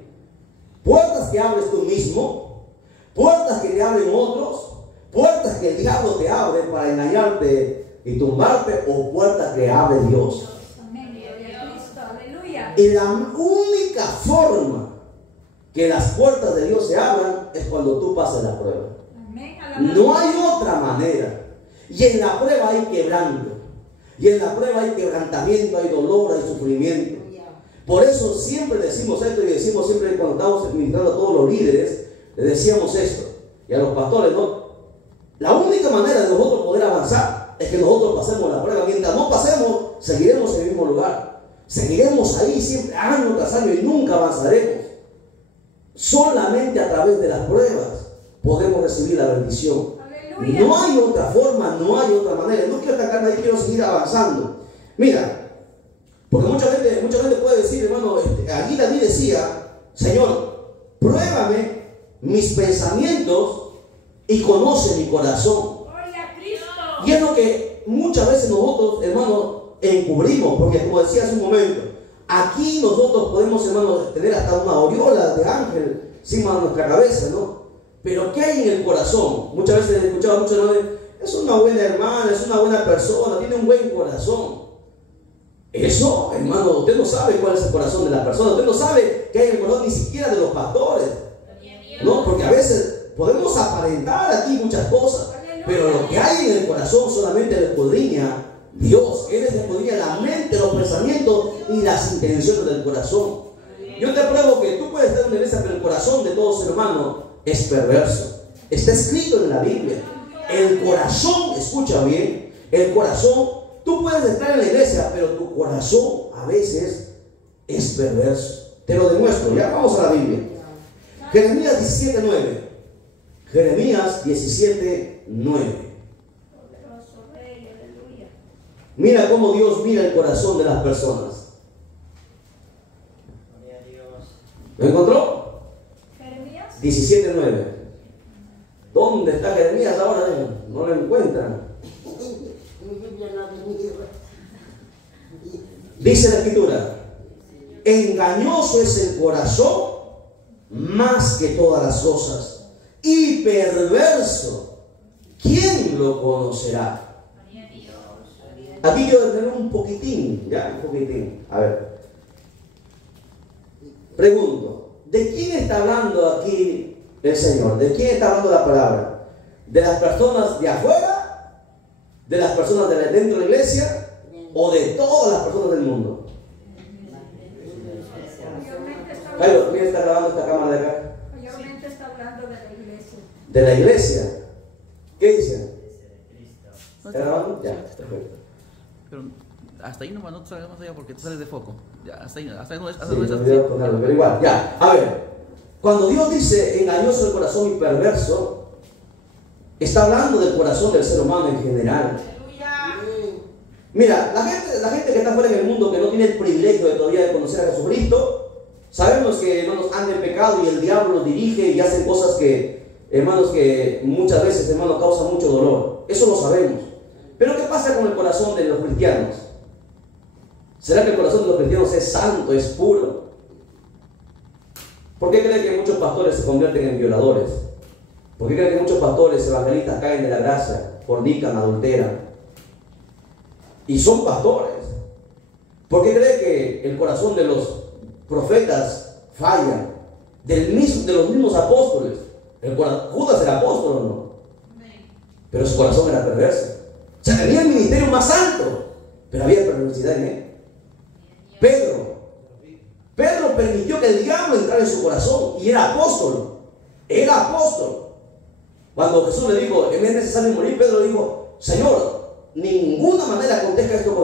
Puertas que abres tú mismo, puertas que te abren otros, puertas que el diablo te abre para engañarte y tumbarte, o puertas que abre Dios. Y la única forma que las puertas de Dios se abran es cuando tú pases la prueba. No hay otra manera. Y en la prueba hay quebranto. Y en la prueba hay quebrantamiento, hay dolor, hay sufrimiento. Por eso siempre decimos esto, y decimos siempre cuando estamos ministrando a todos los líderes, les decíamos esto, y a los pastores, ¿no? La única manera de nosotros poder avanzar es que nosotros pasemos la prueba. Mientras no pasemos, seguiremos en el mismo lugar. Seguiremos ahí siempre, año tras año, y nunca avanzaremos. Solamente a través de las pruebas podemos recibir la bendición. ¡Aleluya! No hay otra forma, no hay otra manera. No quiero atacarme ahí, quiero seguir avanzando. Mira, porque mucha gente puede decir, hermano, aquí David decía, Señor, pruébame mis pensamientos y conoce mi corazón. Y es lo que muchas veces nosotros, hermano, encubrimos, porque como decía hace un momento, aquí nosotros podemos, hermano, tener hasta una aureola de ángel encima de nuestra cabeza, ¿no? Pero ¿qué hay en el corazón? Muchas veces he escuchado a muchos hermanos, es una buena hermana, es una buena persona, tiene un buen corazón. Eso, hermano, usted no sabe cuál es el corazón de la persona, usted no sabe qué hay en el corazón ni siquiera de los pastores, ¿no? Porque a veces podemos aparentar aquí muchas cosas, pero lo que hay en el corazón solamente le escudriña Dios. Él escudriña la mente, los pensamientos y las intenciones del corazón. Yo te pruebo que tú puedes estar en una iglesia, pero el corazón de todo ser humano es perverso. Está escrito en la Biblia. El corazón, escucha bien, el corazón, tú puedes estar en la iglesia, pero tu corazón a veces es perverso. Te lo demuestro, ya vamos a la Biblia. Jeremías 17:9. Jeremías 17:9. Mira cómo Dios mira el corazón de las personas. ¿Lo encontró? Jeremías 17:9. ¿Dónde está Jeremías ahora? No lo encuentran. Dice la escritura: engañoso es el corazón más que todas las cosas, y perverso, ¿quién lo conocerá? Aquí quiero detener un poquitín, ya, un poquitín. A ver, pregunto, ¿de quién está hablando aquí el Señor? ¿De quién está hablando la palabra? ¿De las personas de afuera? ¿De las personas de dentro de la iglesia? ¿O de todas las personas del mundo? Jairo, ¿quién está grabando esta cámara de acá? Mayormente está hablando de la iglesia. ¿De la iglesia? ¿Qué dice? ¿Está grabando? Ya, perfecto. Pero hasta ahí nomás, no te salgas más allá porque te sales de foco. Ya, hasta ahí no es. Sí, me olvidé ponerlo, pero igual, ya. A ver, cuando Dios dice engañoso el corazón y perverso, está hablando del corazón del ser humano en general. Mira, la gente que está fuera en el mundo, que no tiene el privilegio de todavía de conocer a Jesucristo, sabemos que, hermanos, anda en pecado y el diablo los dirige y hacen cosas que, hermanos, que muchas veces, hermanos, causan mucho dolor. Eso lo sabemos. Pero ¿qué pasa con el corazón de los cristianos? ¿Será que el corazón de los cristianos es santo, es puro? ¿Por qué creen que muchos pastores se convierten en violadores? ¿Por qué creen que muchos pastores evangelistas caen de la gracia, fornican, adulteran? Y son pastores. ¿Por qué creen que el corazón de los profetas falla? De los mismos apóstoles. Judas era apóstol, ¿o no? Pero su corazón era perverso. O sea, tenía el ministerio más alto, pero había perversidad en él. Pedro permitió que el diablo entrara en su corazón y era apóstol. Era apóstol. Cuando Jesús le dijo, es necesario morir, Pedro le dijo, Señor, ninguna manera acontezca esto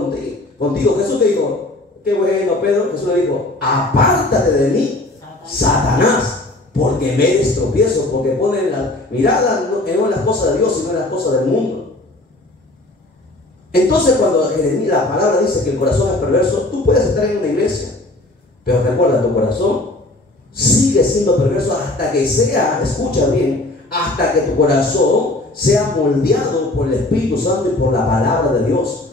contigo. Jesús le dijo, qué bueno, Pedro. Jesús le dijo, apártate de mí, Satanás, porque me eres tropiezo, porque ponen la mirada no en las cosas de Dios, sino en las cosas del mundo. Entonces, cuando la palabra dice que el corazón es perverso, tú puedes estar en una iglesia, pero recuerda, tu corazón sigue siendo perverso hasta que sea, escucha bien, hasta que tu corazón sea moldeado por el Espíritu Santo y por la palabra de Dios.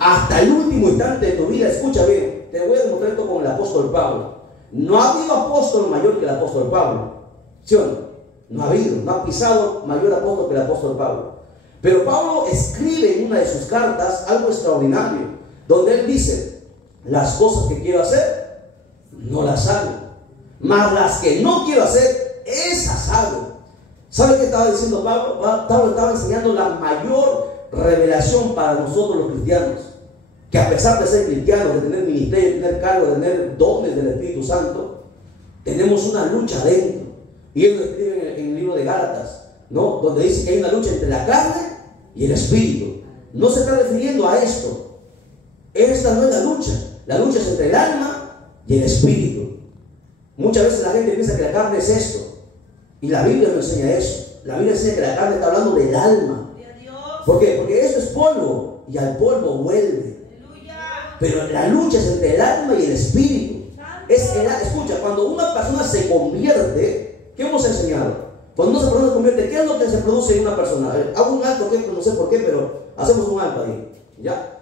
Hasta el último instante de tu vida, escucha bien, te voy a demostrar esto con el apóstol Pablo. No ha habido apóstol mayor que el apóstol Pablo, ¿sí o no? No ha habido, no ha pisado mayor apóstol que el apóstol Pablo. Pero Pablo escribe en una de sus cartas algo extraordinario, donde él dice, las cosas que quiero hacer, no las hago, mas las que no quiero hacer, esas hago. ¿Sabe qué estaba diciendo Pablo? Pablo estaba enseñando la mayor revelación para nosotros los cristianos, que a pesar de ser cristianos, de tener ministerio, de tener cargo, de tener dones del Espíritu Santo, tenemos una lucha adentro. Y él lo escribe en el libro de Gálatas, ¿no? Donde dice que hay una lucha entre la carne y el espíritu. No se está refiriendo a esto. Esta no es la lucha es entre el alma y el espíritu. Muchas veces la gente piensa que la carne es esto, y la Biblia no enseña eso. La Biblia enseña que la carne está hablando del alma. ¿Por qué? Porque eso es polvo y al polvo vuelve. Pero la lucha es entre el alma y el espíritu. Escucha, cuando una persona se convierte, ¿qué hemos enseñado? Cuando una persona se convierte, ¿qué es lo que se produce en una persona? Hago un alto, no sé por qué, pero hacemos un alto ahí, ¿ya?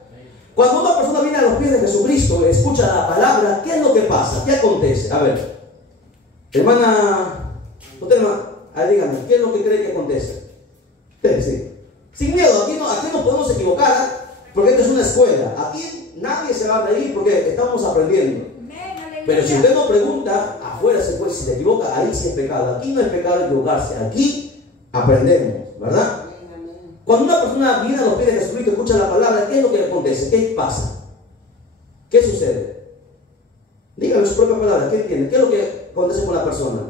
Cuando una persona viene a los pies de Jesucristo, escucha la palabra, ¿qué es lo que pasa? ¿Qué acontece? A ver, hermana, dígame, ¿qué es lo que cree que acontece? Sí. Sin miedo, aquí no podemos equivocar, porque esta es una escuela. Aquí nadie se va a reír porque estamos aprendiendo. Pero si usted no pregunta, afuera se puede, si se equivoca, ahí sí es pecado. Aquí no es pecado equivocarse, aquí aprendemos, ¿verdad? Cuando una persona viene a los pies de Jesucristo y escucha la palabra, ¿qué es lo que acontece? ¿Qué pasa? ¿Qué sucede? Dígame su propia palabra, ¿qué entiende? ¿Qué es lo que acontece con la persona?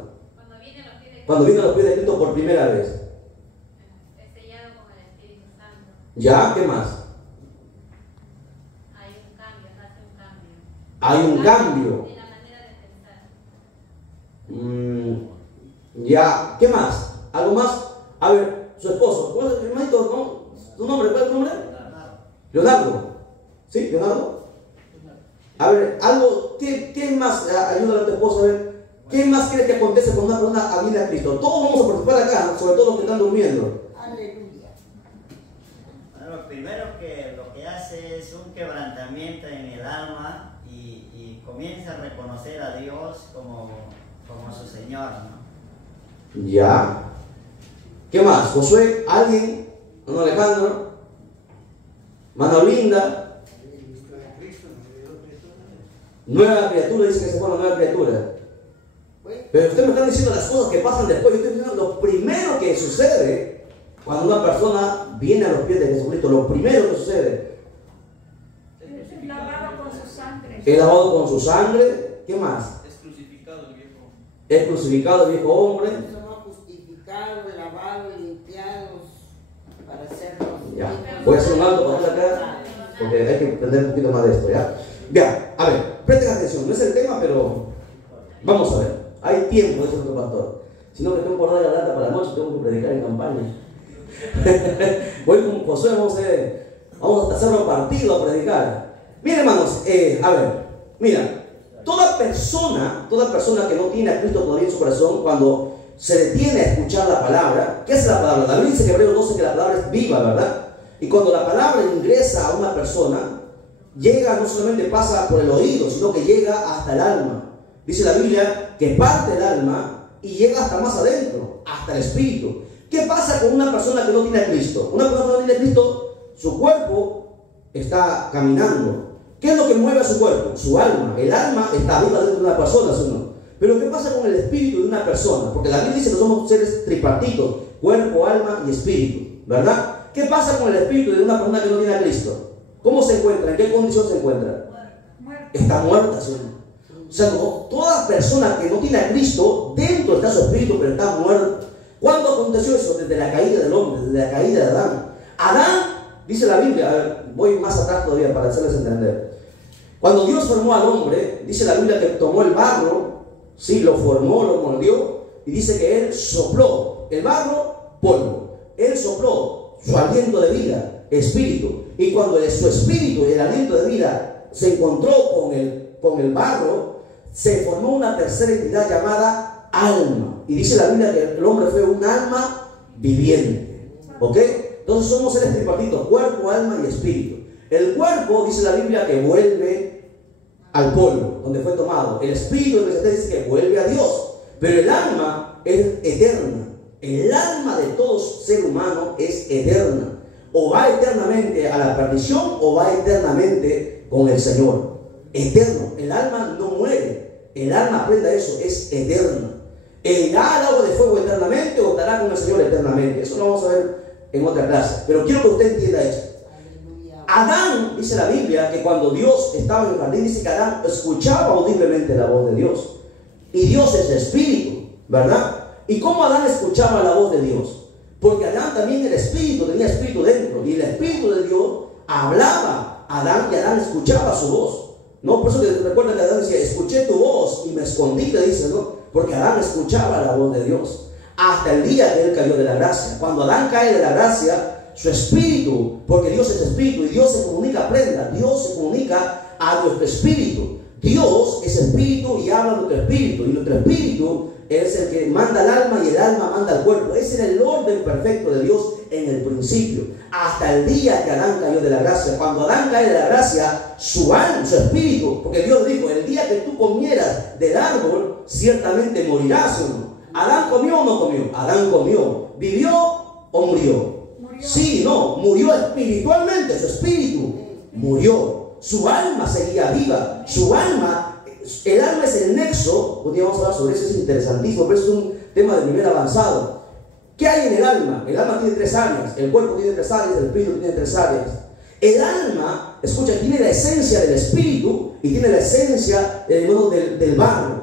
Cuando viene a los pies de Cristo por primera vez. Es sellado con el Espíritu Santo. ¿Ya? ¿Qué más? Hay un cambio, hace un cambio. Hay un cambio. En la manera de pensar. Ya, ¿qué más? ¿Algo más? A ver, su esposo, ¿cuál es el hermanito? ¿No? ¿Tu nombre? ¿Cuál es tu nombre? Leonardo. ¿Sí? ¿Leonardo? A ver, algo, ¿qué más ayuda a tu esposo a ver? ¿Qué más quiere que acontece cuando una persona viene a Cristo? Todos vamos a participar acá, sobre todo los que están durmiendo. Aleluya. Bueno, lo primero que lo que hace es un quebrantamiento en el alma y comienza a reconocer a Dios como su Señor, ¿no? Ya. ¿Qué más? Josué, alguien, Don Alejandro, Mano Linda, nueva criatura, dice que se fue una nueva criatura. Pero usted me está diciendo las cosas que pasan después. Yo estoy diciendo lo primero que sucede cuando una persona viene a los pies de Jesucristo. Lo primero que sucede Es lavado con su sangre. es lavado con su sangre. ¿Qué más? Es crucificado el viejo hombre. Es crucificado el viejo hombre. Somos justificados, lavados, limpiados para serlos. Ya. Voy a hacer un alto para acá porque hay que aprender un poquito más de esto. Ya, a ver, presten atención. No es el tema, pero vamos a ver. Hay tiempo, dice nuestro pastor. Si no, que tengo por la lata para la noche, tengo que predicar en campaña. Voy con Josué, vamos a ver. Vamos a hacerlo partido a predicar. Miren, hermanos, a ver, mira, toda persona que no tiene a Cristo todavía en su corazón, cuando se detiene a escuchar la palabra, ¿qué es la palabra? La Biblia dice en Hebreos 12 que la palabra es viva, ¿verdad? Y cuando la palabra ingresa a una persona, llega, no solamente pasa por el oído, sino que llega hasta el alma. Dice la Biblia que parte el alma y llega hasta más adentro, hasta el espíritu. ¿Qué pasa con una persona que no tiene a Cristo? Una persona que no tiene a Cristo, su cuerpo está caminando. ¿Qué es lo que mueve a su cuerpo? Su alma. El alma está viva dentro de una persona, ¿sí o no? Pero ¿qué pasa con el espíritu de una persona? Porque la Biblia dice que somos seres tripartitos, cuerpo, alma y espíritu, ¿verdad? ¿Qué pasa con el espíritu de una persona que no tiene a Cristo? ¿Cómo se encuentra? ¿En qué condición se encuentra? Está muerta, ¿sí? O sea, toda persona que no tiene a Cristo, dentro está su espíritu, pero está muerta. ¿Cuándo aconteció eso? Desde la caída del hombre, desde la caída de Adán. Adán, dice la Biblia, a ver, voy más atrás todavía para hacerles entender. Cuando Dios formó al hombre, dice la Biblia que tomó el barro, sí, lo formó, lo moldeó, y dice que él sopló, el barro, polvo. Él sopló su aliento de vida, espíritu. Y cuando su espíritu y el aliento de vida se encontró con el barro, se formó una tercera entidad llamada alma. Y dice la Biblia que el hombre fue un alma viviente. ¿Ok? Entonces somos seres tripartitos, cuerpo, alma y espíritu. El cuerpo, dice la Biblia, que vuelve al polvo, donde fue tomado. El espíritu dice que vuelve a Dios. Pero el alma es eterna. El alma de todo ser humano es eterna. O va eternamente a la perdición o va eternamente con el Señor. Eterno. El alma no muere. El alma, aprenda eso, es eterna. ¿Irá al agua de fuego eternamente o estará con el Señor eternamente? Eso lo vamos a ver en otra clase. Pero quiero que usted entienda esto. Adán, dice la Biblia, que cuando Dios estaba en el jardín, dice que Adán escuchaba audiblemente la voz de Dios. Y Dios es espíritu, ¿verdad? ¿Y cómo Adán escuchaba la voz de Dios? Porque Adán también el espíritu, tenía espíritu dentro. Y el espíritu de Dios hablaba a Adán y Adán escuchaba su voz. ¿No? Por eso que recuerda que Adán decía, escuché tu voz y me escondí, te dice, ¿no? Porque Adán escuchaba la voz de Dios. Hasta el día que él cayó de la gracia. Cuando Adán cae de la gracia, su espíritu, porque Dios es espíritu y Dios se comunica, aprenda, Dios se comunica a nuestro espíritu. Dios es espíritu y habla a nuestro espíritu. Y nuestro espíritu es el que manda al alma y el alma manda al cuerpo. Ese era el orden perfecto de Dios en el principio. Hasta el día que Adán cayó de la gracia. Cuando Adán cae de la gracia, su alma, su espíritu, porque Dios dijo, el día que tú comieras del árbol, ciertamente morirás, ¿o no? ¿Adán comió o no comió? Adán comió. ¿Vivió o murió? Sí, no, murió espiritualmente, su espíritu murió. Su alma seguía viva. Su alma, el alma es el nexo. Un día vamos a hablar sobre eso, es interesantísimo, pero es un tema de nivel avanzado. ¿Qué hay en el alma? El alma tiene 3 áreas, el cuerpo tiene 3 áreas, el espíritu tiene 3 áreas. El alma, escucha, tiene la esencia del espíritu y tiene la esencia del barro.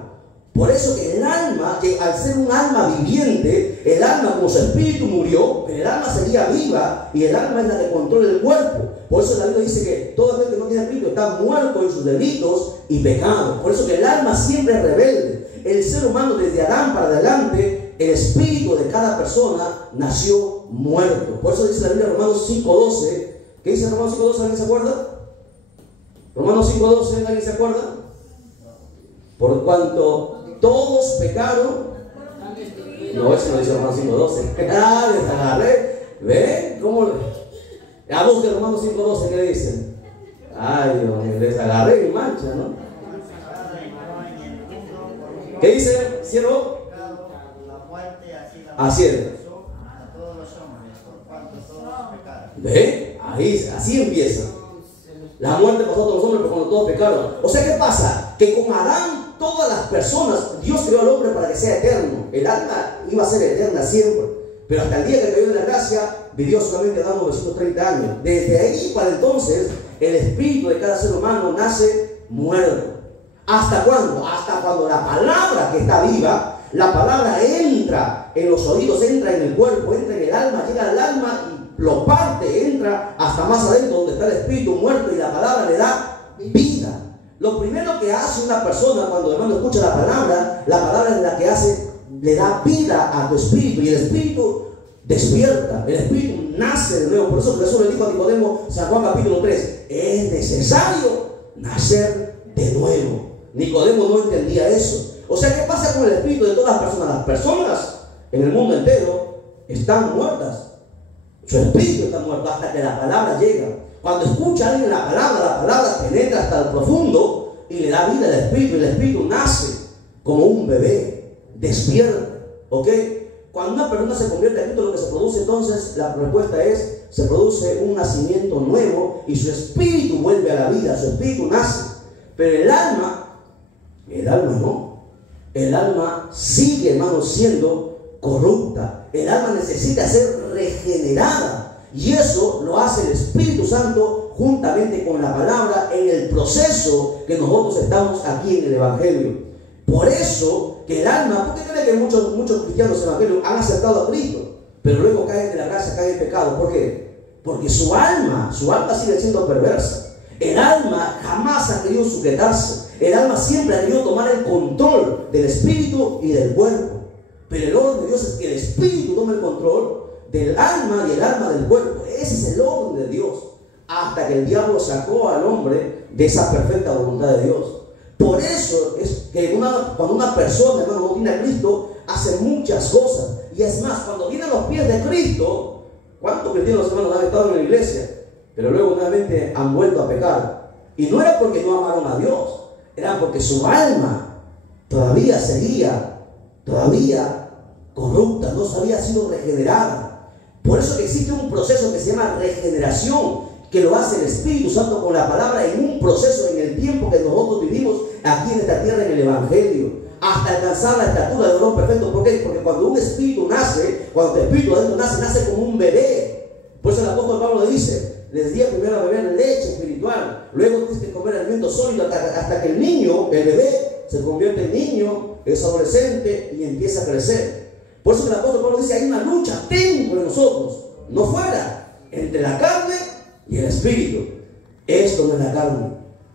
Por eso que el alma, que al ser un alma viviente, el alma como su espíritu murió, pero el alma seguía viva y el alma es la que controla el cuerpo. Por eso la Biblia dice que todo aquel que no tiene espíritu está muerto en sus delitos y pecados. Por eso que el alma siempre es rebelde. El ser humano desde Adán para adelante, el espíritu de cada persona nació muerto. Por eso dice la Biblia, Romanos 5:12. ¿Qué dice Romanos 5:12? ¿Alguien se acuerda? Romanos 5:12, ¿alguien se acuerda? Por cuanto todos pecaron. No, eso no dice Romanos 5:12. Ah, les agarré. ¿Ven? ¿Cómo? A busquen Romanos 5:12, ¿qué dicen? Ay, Dios mío, les agarré y mancha, ¿no? ¿Qué dice, siervo? Así es. ¿Ve? Ahí, así empieza. La muerte pasó a todos los hombres, pero cuando todos pecaron. O sea, ¿qué pasa? Que con Adán, todas las personas, Dios creó al hombre para que sea eterno. El alma iba a ser eterna siempre. Pero hasta el día que cayó de la gracia, vivió solamente Adán 930 años. Desde ahí para entonces, el espíritu de cada ser humano nace muerto. ¿Hasta cuándo? Hasta cuando la palabra que está viva, la palabra entra en los oídos, entra en el cuerpo, entra en el alma, llega al alma y lo parte, entra hasta más adentro donde está el espíritu muerto y la palabra le da vida. Lo primero que hace una persona cuando hermano escucha la palabra es la que hace, le da vida a tu espíritu y el espíritu despierta, el espíritu nace de nuevo. Por eso Jesús le dijo a Nicodemo, San Juan capítulo 3, es necesario nacer de nuevo. Nicodemo no entendía eso. O sea, ¿qué pasa con el espíritu de todas las personas? Las personas en el mundo entero están muertas. Su espíritu está muerto hasta que la palabra llega. Cuando escucha a alguien la palabra penetra hasta el profundo y le da vida al espíritu. Y el espíritu nace como un bebé, despierta. ¿Ok? Cuando una persona se convierte en Cristo, lo que se produce entonces, la respuesta es, se produce un nacimiento nuevo y su espíritu vuelve a la vida, su espíritu nace. Pero el alma no. El alma sigue, hermano, siendo corrupta. El alma necesita ser regenerada. Y eso lo hace el Espíritu Santo juntamente con la palabra en el proceso que nosotros estamos aquí en el Evangelio. Por eso que el alma, ¿por qué cree que muchos cristianos evangélicos han aceptado a Cristo, pero luego caen de la gracia, caen en pecado? ¿Por qué? Porque su alma sigue siendo perversa. El alma jamás ha querido sujetarse. El alma siempre ha querido tomar el control del espíritu y del cuerpo. Pero el orden de Dios es que el espíritu tome el control del alma y el alma del cuerpo. Ese es el orden de Dios. Hasta que el diablo sacó al hombre de esa perfecta voluntad de Dios. Por eso es que cuando una persona, hermano, no tiene a Cristo, hace muchas cosas. Y es más, cuando viene a los pies de Cristo, ¿cuántos cristianos, hermanos, han estado en la iglesia, pero luego nuevamente han vuelto a pecar? Y no era porque no amaron a Dios, era porque su alma todavía seguía, corrupta, no se había sido regenerada. Por eso que existe un proceso que se llama regeneración, que lo hace el Espíritu Santo con la palabra en un proceso en el tiempo que nosotros vivimos aquí en esta tierra, en el Evangelio, hasta alcanzar la estatura de varón perfecto. ¿Por qué? Porque cuando un espíritu nace, cuando tu espíritu adentro nace como un bebé. Por eso el apóstol Pablo le dice, les di primero a beber leche espiritual, luego tienes que comer alimento sólido hasta que el niño, el bebé, se convierte en niño, es adolescente y empieza a crecer. Por eso que el apóstol Pablo dice, hay una lucha dentro de nosotros, no fuera, entre la carne y el espíritu. Esto no es la carne,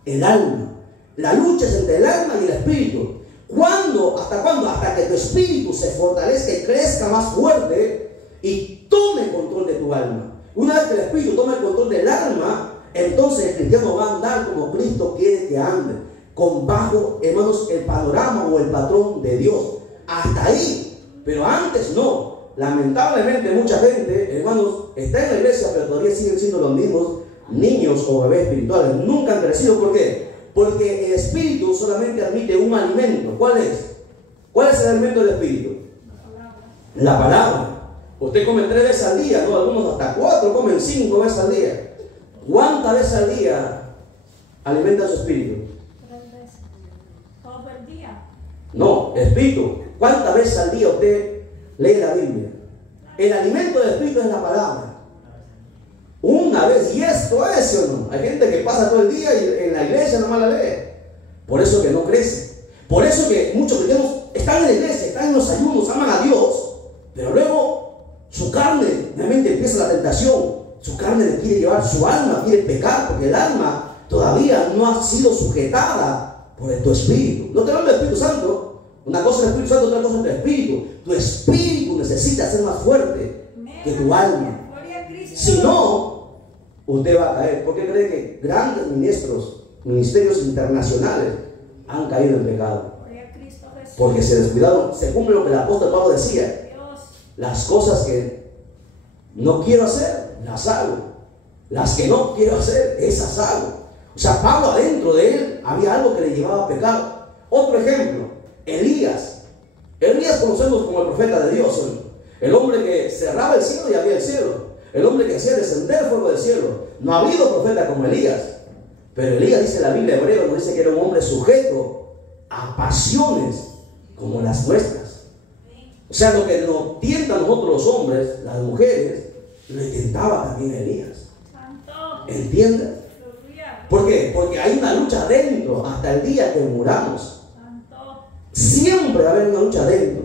el alma. La lucha es entre el alma y el espíritu. ¿Cuándo? ¿Hasta cuándo? Hasta que tu espíritu se fortalezca y crezca más fuerte y tome control de tu alma. Una vez que el espíritu toma el control del alma, entonces el cristiano va a andar como Cristo quiere que ande, con bajo, hermanos, el panorama o el patrón de Dios. Hasta ahí. Pero antes no. Lamentablemente mucha gente, hermanos, está en la iglesia, pero todavía siguen siendo los mismos niños o bebés espirituales. Nunca han crecido. ¿Por qué? Porque el espíritu solamente admite un alimento. ¿Cuál es? ¿Cuál es el alimento del espíritu? La palabra. Usted come 3 veces al día, ¿no? Algunos hasta 4, comen 5 veces al día. ¿Cuántas veces al día alimenta su espíritu? 3 veces. Todo el día. No, espíritu. ¿Cuántas veces al día usted lee la Biblia? El alimento del espíritu es la palabra. Una vez, y esto es, ¿o no? Hay gente que pasa todo el día y en la iglesia nomás la lee. Por eso que no crece. Por eso que muchos cristianos están en la iglesia, están en los ayunos, aman a Dios, pero luego su carne, realmente empieza la tentación. Su carne le quiere llevar, su alma quiere pecar, porque el alma todavía no ha sido sujetada por tu espíritu. No te hablo del Espíritu Santo. Una cosa es el Espíritu Santo, otra cosa es el espíritu. Tu espíritu necesita ser más fuerte que tu alma. Si no, usted va a caer. ¿Por qué cree que grandes ministerios internacionales han caído en pecado? Porque se descuidaron. Se cumple lo que el apóstol Pablo decía. Las cosas que no quiero hacer, las hago. Las que no quiero hacer, esas hago. O sea, Pablo adentro de él había algo que le llevaba a pecar. Otro ejemplo, Elías. Elías conocemos como el profeta de Dios, el hombre que cerraba el cielo y abría el cielo, el hombre que hacía descender fuego del cielo. No ha habido profeta como Elías, pero Elías, dice la Biblia hebrea, nos dice que era un hombre sujeto a pasiones como las nuestras. O sea, lo que nos tienta a nosotros los hombres, las mujeres, le tentaba también a Elías. ¿Entiendes? ¿Por qué? Porque hay una lucha dentro hasta el día que muramos. Siempre va a haber una lucha dentro.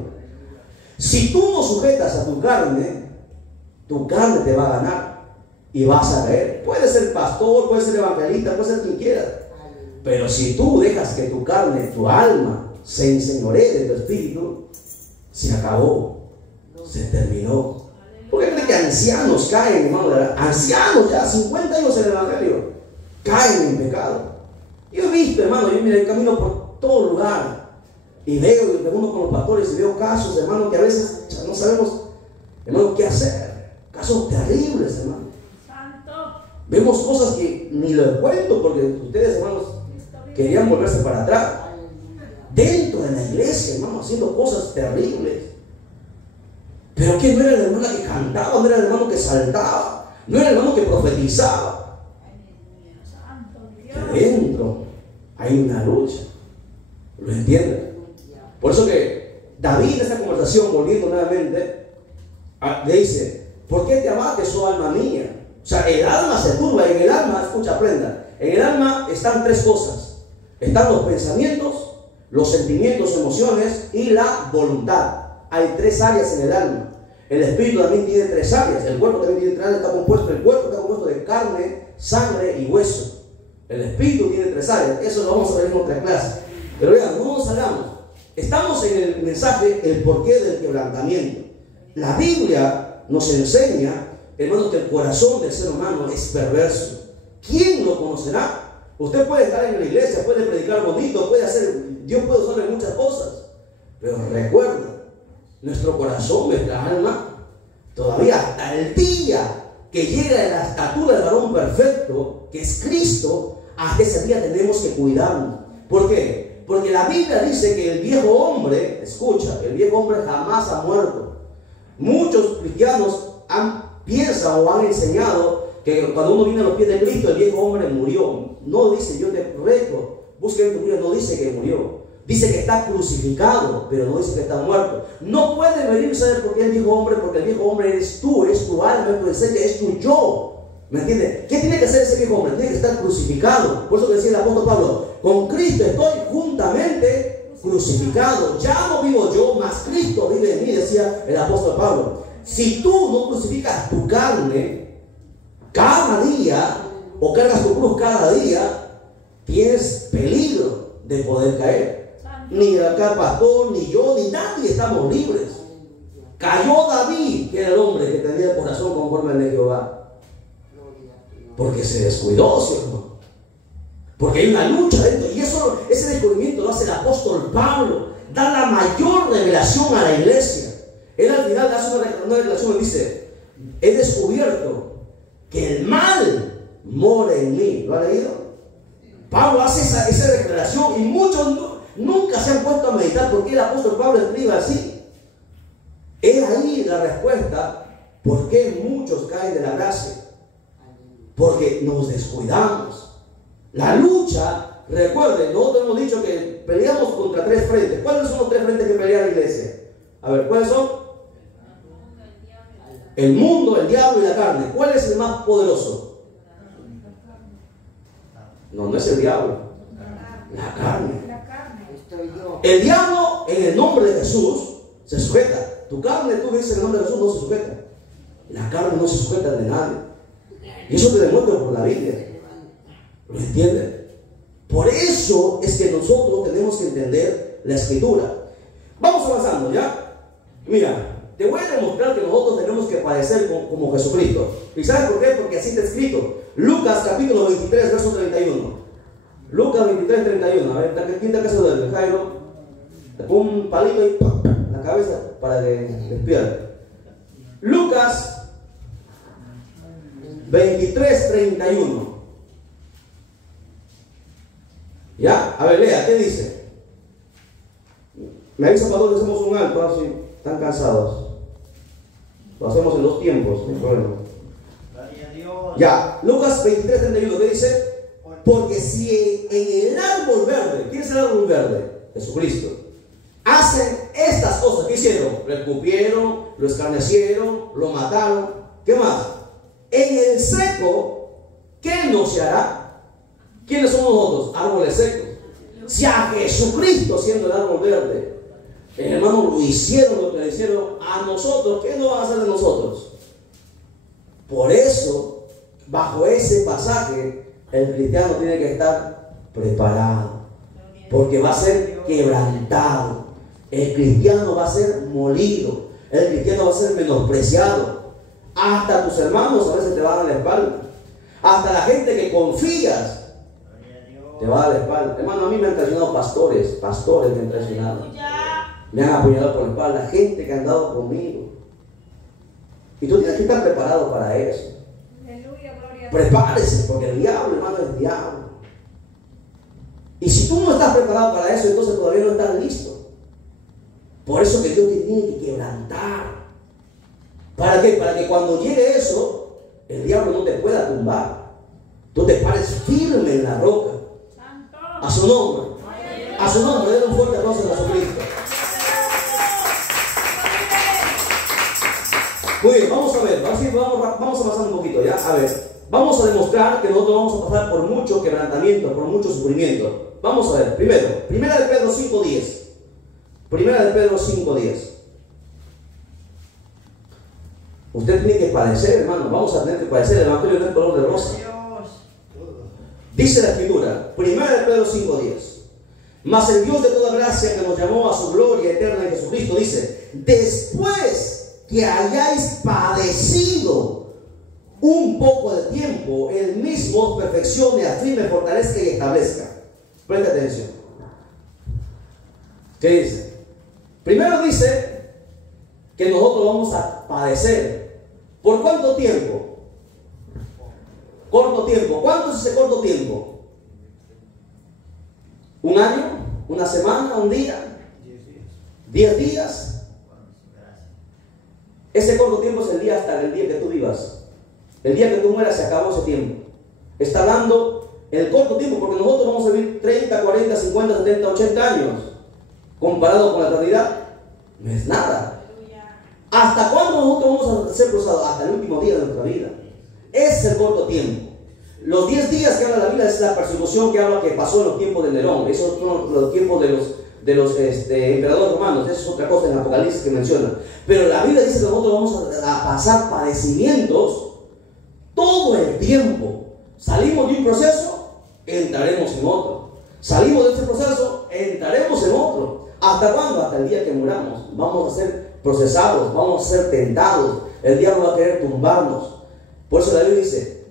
Si tú no sujetas a tu carne te va a ganar y vas a caer. Puede ser pastor, puede ser evangelista, puede ser quien quiera. Pero si tú dejas que tu carne, tu alma, se enseñoree de tu espíritu, se acabó, se terminó. ¿Por qué creen que ancianos caen, hermano? Ancianos ya, 50 años en el Evangelio, caen en pecado. Yo he visto, hermano, yo mira, camino por todo lugar y veo, y me pregunto con los pastores y veo casos, hermano, que a veces no sabemos, hermano, qué hacer. Casos terribles, hermano. Vemos cosas que ni lo cuento porque ustedes, hermanos, querían volverse para atrás. Dentro de la iglesia, hermano, haciendo cosas terribles. Pero que no era el hermano que cantaba, no era el hermano que saltaba, no era el hermano que profetizaba. Que dentro hay una lucha. ¿Lo entienden? Por eso que David en esta conversación, volviendo nuevamente, le dice: ¿por qué te abates, oh alma mía? O sea, el alma se turba. En el alma, escucha, aprenda, en el alma están tres cosas. Están los pensamientos, los sentimientos, emociones y la voluntad. Hay tres áreas en el alma. El espíritu también tiene tres áreas. El cuerpo también tiene tres áreas. El cuerpo está compuesto de carne, sangre y hueso. El espíritu tiene tres áreas. Eso lo vamos a ver en otra clase. Pero vean, no nos salgamos. Estamos en el mensaje, el porqué del quebrantamiento. La Biblia nos enseña, hermanos, que el corazón del ser humano es perverso. ¿Quién lo conocerá? Usted puede estar en la iglesia, puede predicar bonito, puede hacer, Dios puede usarle en muchas cosas. Pero recuerda, nuestro corazón, nuestra alma, todavía hasta el día que llega a la estatura del varón perfecto, que es Cristo, hasta ese día tenemos que cuidarnos. ¿Por qué? Porque la Biblia dice que el viejo hombre, escucha, el viejo hombre jamás ha muerto. Muchos cristianos piensan o han enseñado que cuando uno viene a los pies de Cristo, el viejo hombre murió. No dice, yo te reto, busca en tu Biblia, no dice que murió. Dice que está crucificado, pero no dice que está muerto. No puede venir, ¿sabes por qué el viejo hombre? Porque el viejo hombre eres tú, es tu alma, es tu esencia, es tu yo. ¿Me entiendes? ¿Qué tiene que hacer ese viejo hombre? Tiene que estar crucificado. Por eso que decía el apóstol Pablo: con Cristo estoy juntamente crucificado. Ya no vivo yo, mas Cristo vive en mí, decía el apóstol Pablo. Si tú no crucificas tu carne cada día, o cargas tu cruz cada día, tienes peligro de poder caer. Ni acá el pastor, ni yo, ni nadie estamos libres. Cayó David, que era el hombre que tenía el corazón conforme al de Jehová, porque se descuidó, ¿sí o no? Porque hay una lucha dentro. Y eso, ese descubrimiento lo hace el apóstol Pablo. Da la mayor revelación a la iglesia. Él al final hace una revelación y dice: he descubierto que el mal mora en mí. ¿Lo ha leído? Pablo hace esa declaración y muchos nunca se han puesto a meditar por qué el apóstol Pablo escribe así. Es ahí la respuesta por qué muchos caen de la gracia. Porque nos descuidamos. La lucha, recuerden, nosotros hemos dicho que peleamos contra tres frentes. ¿Cuáles son los tres frentes que pelea la iglesia? A ver, ¿cuáles son? El mundo, el diablo y la carne. ¿Cuál es el más poderoso? No, no es el diablo. La carne. El diablo, en el nombre de Jesús, se sujeta. Tu carne, tú dices en el nombre de Jesús, no se sujeta. La carne no se sujeta de nadie. Y eso te demuestra por la Biblia. ¿Lo entienden? Por eso es que nosotros tenemos que entender la Escritura. Vamos avanzando, ¿ya? Mira, te voy a demostrar que nosotros tenemos que padecer como Jesucristo. ¿Y sabes por qué? Porque así está escrito. Lucas capítulo 23, verso 31. Lucas 23, 31. A ver, ¿quién está caso del Jairo? Le pongo un palito ahí en la cabeza para que despierte. Lucas 23, 31. ¿Ya? A ver, lea, ¿qué dice? Me avisa cuando hacemos un alto, así, están cansados. Lo hacemos en 2 tiempos, no hay problema. Ya, Lucas 23, 31, ¿qué dice? Porque si en el árbol verde, ¿quién es el árbol verde? Jesucristo. Hacen estas cosas, ¿qué hicieron? Lo escupieron, lo escarnecieron, lo mataron. ¿Qué más? En el seco, ¿qué no se hará? ¿Quiénes somos nosotros? Árboles secos. Si a Jesucristo, siendo el árbol verde, hermano, lo hicieron lo que le hicieron a nosotros, ¿qué no van a hacer de nosotros? Por eso, bajo ese pasaje, el cristiano tiene que estar preparado, porque va a ser quebrantado. El cristiano va a ser molido. El cristiano va a ser menospreciado. Hasta tus hermanos a veces te van a dar la espalda. Hasta la gente que confías te va a dar la espalda. Hermano, a mí me han traicionado pastores me han traicionado. Me han apuñalado por la espalda, gente que ha andado conmigo. Y tú tienes que estar preparado para eso. Prepárese, porque el diablo, hermano, es el diablo. Y si tú no estás preparado para eso, entonces todavía no estás listo. Por eso que Dios te tiene que quebrantar. ¿Para qué? Para que cuando llegue eso, el diablo no te pueda tumbar. Tú te pares firme en la roca. A su nombre. A su nombre, denle un fuerte aplauso a Jesucristo. Muy bien, vamos a ver, vamos avanzando un poquito, ¿ya? A ver, vamos a demostrar que nosotros vamos a pasar por mucho quebrantamiento, por mucho sufrimiento. Vamos a ver, primero, Primera de Pedro 5:10. Primera de Pedro 5:10. Usted tiene que padecer, hermano, vamos a tener que padecer. El evangelio no es color de rosa. Dice la escritura, Primera de Pedro 5:10. Mas el Dios de toda gracia, que nos llamó a su gloria eterna en Jesucristo, dice: después que hayáis padecido un poco de tiempo, Él mismo os perfeccione, afirme, fortalezca y establezca. Presta atención. ¿Qué dice? Primero dice que nosotros vamos a padecer. ¿Por cuánto tiempo? Corto tiempo. ¿Cuánto es ese corto tiempo? ¿Un año? ¿Una semana? ¿Un día? 10 días. Ese corto tiempo es el día hasta el día que tú vivas. El día que tú mueras se acabó ese tiempo. Está hablando el corto tiempo, porque nosotros vamos a vivir 30, 40, 50, 70, 80 años. Comparado con la eternidad, no es nada. ¿Hasta cuándo nosotros vamos a ser procesados? Hasta el último día de nuestra vida. Ese es el corto tiempo. Los 10 días que habla la Biblia es la persecución que habla que pasó en los tiempos de Nerón. Esos son los tiempos de los emperadores romanos. Eso es otra cosa en Apocalipsis que menciona. Pero la Biblia dice que nosotros vamos a pasar padecimientos todo el tiempo. Salimos de un proceso, entraremos en otro. Salimos de ese proceso, entraremos en otro. ¿Hasta cuándo? Hasta el día que muramos. Vamos a ser procesados, vamos a ser tentados. El diablo va a querer tumbarnos. Por eso la Biblia dice: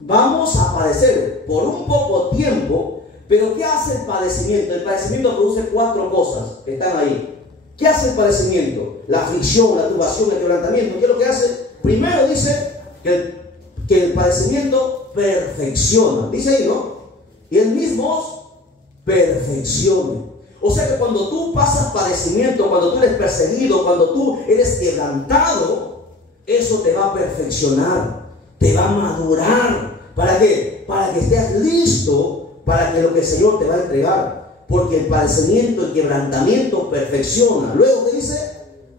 vamos a padecer por un poco tiempo. Pero ¿qué hace el padecimiento? El padecimiento produce 4 cosas que están ahí. ¿Qué hace el padecimiento? La aflicción, la turbación, el quebrantamiento. ¿Qué es lo que hace? Primero dice que el padecimiento perfecciona. Dice ahí, ¿no? Y él mismo os perfecciona. O sea que cuando tú pasas padecimiento, cuando tú eres perseguido, cuando tú eres quebrantado, eso te va a perfeccionar, te va a madurar. ¿Para qué? Para que estés listo para que lo que el Señor te va a entregar. Porque el padecimiento, el quebrantamiento perfecciona. Luego, ¿qué dice?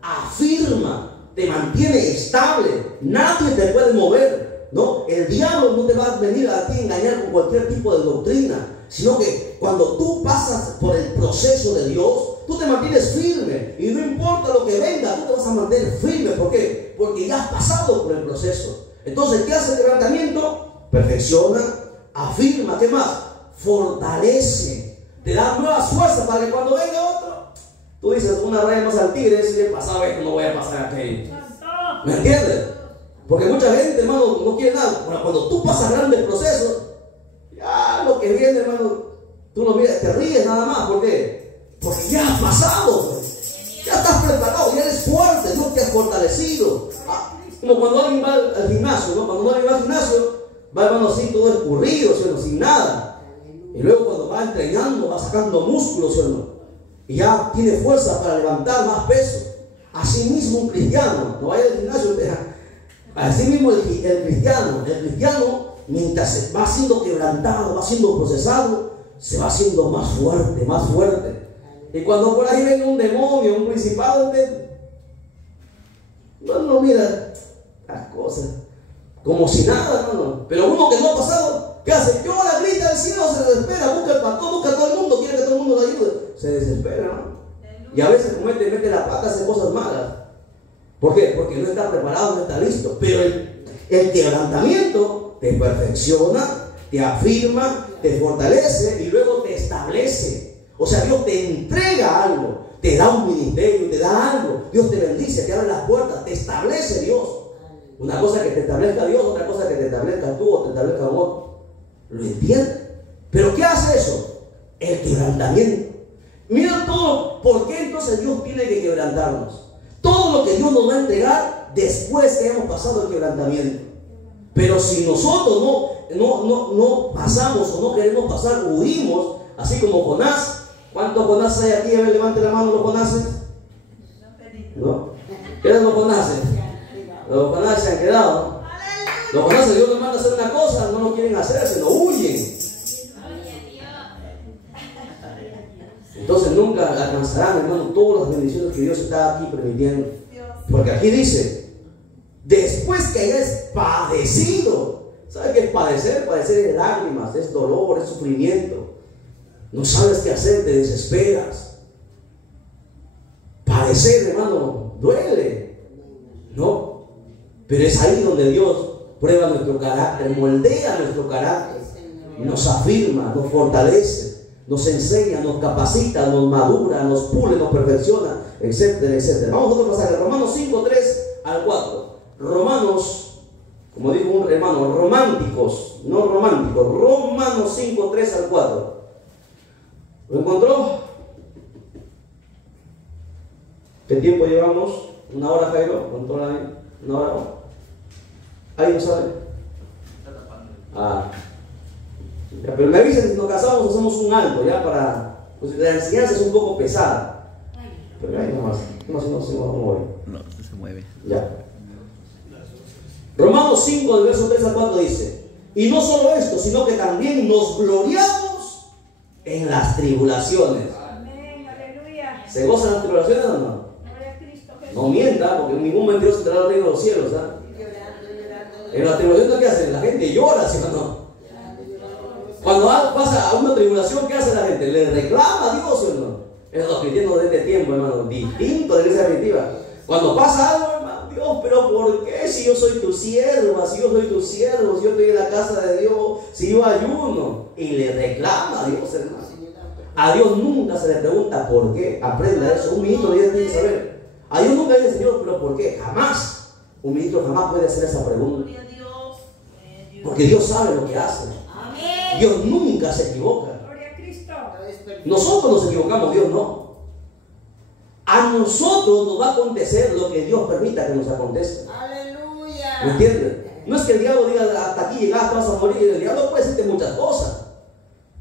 Afirma, te mantiene estable. Nadie te puede mover, ¿no? El diablo no te va a venir a ti a engañar con cualquier tipo de doctrina, sino que cuando tú pasas por el proceso de Dios, tú te mantienes firme. Y no importa lo que venga, tú te vas a mantener firme. ¿Por qué? Porque ya has pasado por el proceso. Entonces, ¿qué hace el quebrantamiento? Perfecciona, afirma. ¿Qué más? Fortalece, te da nuevas fuerzas para que cuando venga otro, tú dices: una raya más al tigre, si he pasado esto, no voy a pasar aquello. ¿Me entiendes? Porque mucha gente, hermano, no quiere nada. Pero cuando tú pasas grandes procesos, ya lo que viene, hermano, tú no miras, te ríes nada más. ¿Por qué? Porque ya has pasado, ya estás preparado, ya eres fuerte, Dios te ha fortalecido. Como cuando alguien va al gimnasio, ¿no? Cuando alguien va al gimnasio, va, hermano, así todo escurrido, ¿sí o no? Sin nada. Y luego cuando va entrenando, va sacando músculos, ¿sí o no? Y ya tiene fuerza para levantar más peso. Así mismo un cristiano, no vaya al gimnasio, así mismo el cristiano, mientras va siendo quebrantado, va siendo procesado, se va haciendo más fuerte, más fuerte. Y cuando por ahí venga un demonio, un principado, no mira las cosas como si nada, hermano. Pero uno que no ha pasado, ¿qué hace? Llora, grita al cielo, se desespera, busca el pastor, busca a todo el mundo, quiere que todo el mundo le ayude. Se desespera, ¿no? Y a veces mete la pata, hace cosas malas. ¿Por qué? Porque no está preparado, no está listo. Pero el quebrantamiento te perfecciona, te afirma, te fortalece y luego te establece. O sea, Dios te entrega algo, te da un ministerio, te da algo. Dios te bendice, te abre las puertas, te establece Dios. Una cosa que te establezca Dios, otra cosa que te establezca tú o te establezca otro. ¿Lo entiendes? ¿Pero qué hace eso? El quebrantamiento. Mira todo, ¿por qué entonces Dios tiene que quebrantarnos? Todo lo que Dios nos va a entregar después que hemos pasado el quebrantamiento. Pero si nosotros no pasamos o no queremos pasar, huimos, así como Jonás. ¿Cuántos Jonás hay aquí? A ver, levante la mano los Jonases. ¿No? ¿Qué eran los Jonases? Los Jonases se han quedado, ¿no? Los Jonases, Dios les manda a hacer una cosa, no lo quieren hacer, se lo huyen. Entonces nunca alcanzarán, hermano, todas las bendiciones que Dios está aquí permitiendo. Porque aquí dice, después que hayas padecido. ¿Sabes qué es padecer? Padecer es lágrimas, es dolor, es sufrimiento. No sabes qué hacer, te desesperas. Padecer, hermano, duele, ¿no? Pero es ahí donde Dios prueba nuestro carácter, moldea nuestro carácter, nos afirma, nos fortalece, nos enseña, nos capacita, nos madura, nos pule, nos perfecciona, etcétera, etcétera. Vamos a otro pasaje, Romanos 5, 3 al 4. Romanos, como dijo un hermano, románticos, no románticos. Romanos 5, 3 al 4. ¿Lo encontró? ¿Qué tiempo llevamos? ¿Una hora, Jairo? ¿Cuánto hora hay? ¿Una hora? ¿Ahí no sabe? Ya, pero me avisen, si nos casamos, hacemos un alto, ya para... Pues la enseñanza es un poco pesada. Pero ahí nomás, no se mueve. No, se mueve. Ya. Romanos 5, del verso 3 al 4 dice: y no solo esto, sino que también nos gloriamos en las tribulaciones. Amén, aleluya. ¿Se gozan las tribulaciones o no? Gloria a Cristo Jesús. No mienta, porque ningún mentiroso entrará al reino de los cielos, ¿ah? En las tribulaciones, ¿qué hacen? La gente llora, ¿sí o no? Cuando pasa a una tribulación, ¿qué hace la gente? Le reclama a Dios, ¿sí o no? Es los cristianos de este tiempo, hermano, distinto de la iglesia primitiva. Cuando pasa algo, hermano, Dios, pero ¿por qué? Si yo soy tu sierva, si yo soy tu siervo, si yo estoy en la casa de Dios, si yo ayuno, y le reclama a Dios, hermano. A Dios nunca se le pregunta por qué. Aprenda eso. Un ministro ya tiene que saber. A Dios nunca dice, Señor, pero ¿por qué? Jamás. Un ministro jamás puede hacer esa pregunta. Porque Dios sabe lo que hace. Dios nunca se equivoca. Gloria a Cristo. Nosotros nos equivocamos, Dios no. A nosotros nos va a acontecer lo que Dios permita que nos acontezca. Aleluya. ¿Me entiendes? No es que el diablo diga, hasta aquí llegaste, vas a morir. El diablo puede decirte muchas cosas.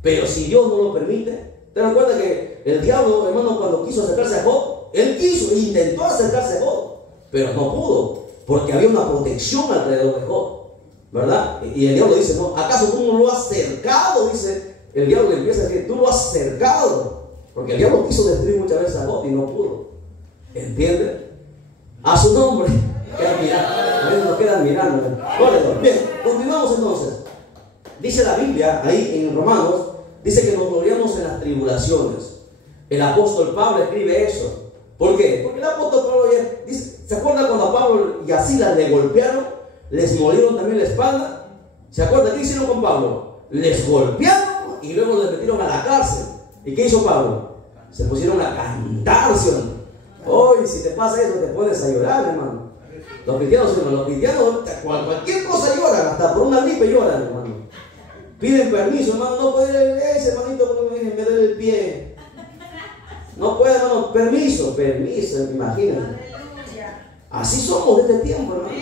Pero si Dios no lo permite, ¿te recuerdas que el diablo, hermano, cuando quiso acercarse a Job, él quiso, intentó acercarse a Job, pero no pudo, porque había una protección alrededor de Job, ¿verdad? Y el diablo dice, no, ¿acaso tú no lo has cercado? Dice, el diablo le empieza a decir, tú lo has cercado, porque el diablo quiso destruir muchas veces a Job y no pudo. ¿Entiendes? A su nombre. Quedan mirando. A veces nos quedan mirando. Bien, continuamos entonces. Dice la Biblia, ahí en Romanos, dice que nos gloriamos en las tribulaciones. El apóstol Pablo escribe eso. ¿Por qué? Porque el apóstol Pablo dice, ¿se acuerdan cuando a Pablo y a Silas le golpearon? Les molieron también la espalda. ¿Se acuerdan qué hicieron con Pablo? Les golpearon y luego les metieron a la cárcel. ¿Y qué hizo Pablo? Se pusieron a cantar, ¿sí o no? Hoy, si te pasa eso, te pones a llorar, hermano. Los cristianos, cualquier cosa lloran, hasta por una gripe lloran, hermano. Piden permiso, hermano, no puede, ese hermanito, me duele el pie. No puede, hermano, permiso, imagínate. Así somos de este tiempo, hermano.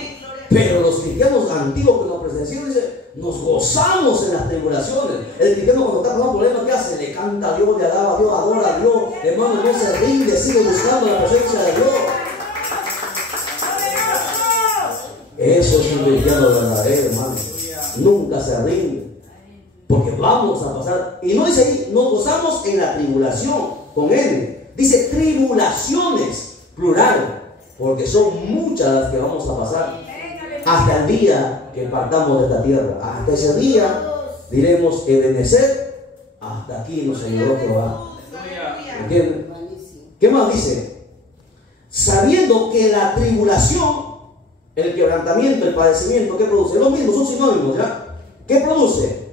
Pero los cristianos antiguos que nos presenciaron, dice, nos gozamos en las tribulaciones. El cristiano cuando está con un problema, ¿qué hace? Le canta a Dios, le alaba a Dios, adora a Dios. Hermano, no se rinde, sigue buscando la presencia de Dios. Eso es un cristiano verdadero, hermano. Nunca se rinde. Porque vamos a pasar. Y no dice ahí, nos gozamos en la tribulación con él. Dice tribulaciones, plural. Porque son muchas las que vamos a pasar. Hasta el día que partamos de esta tierra. Hasta ese día diremos que Ebenezer, hasta aquí nos ayudó Jehová. ¿Entienden? ¿Qué más dice? Sabiendo que la tribulación, el quebrantamiento, el padecimiento, ¿qué produce? Lo mismo, son sinónimos, ¿ya? ¿Qué produce?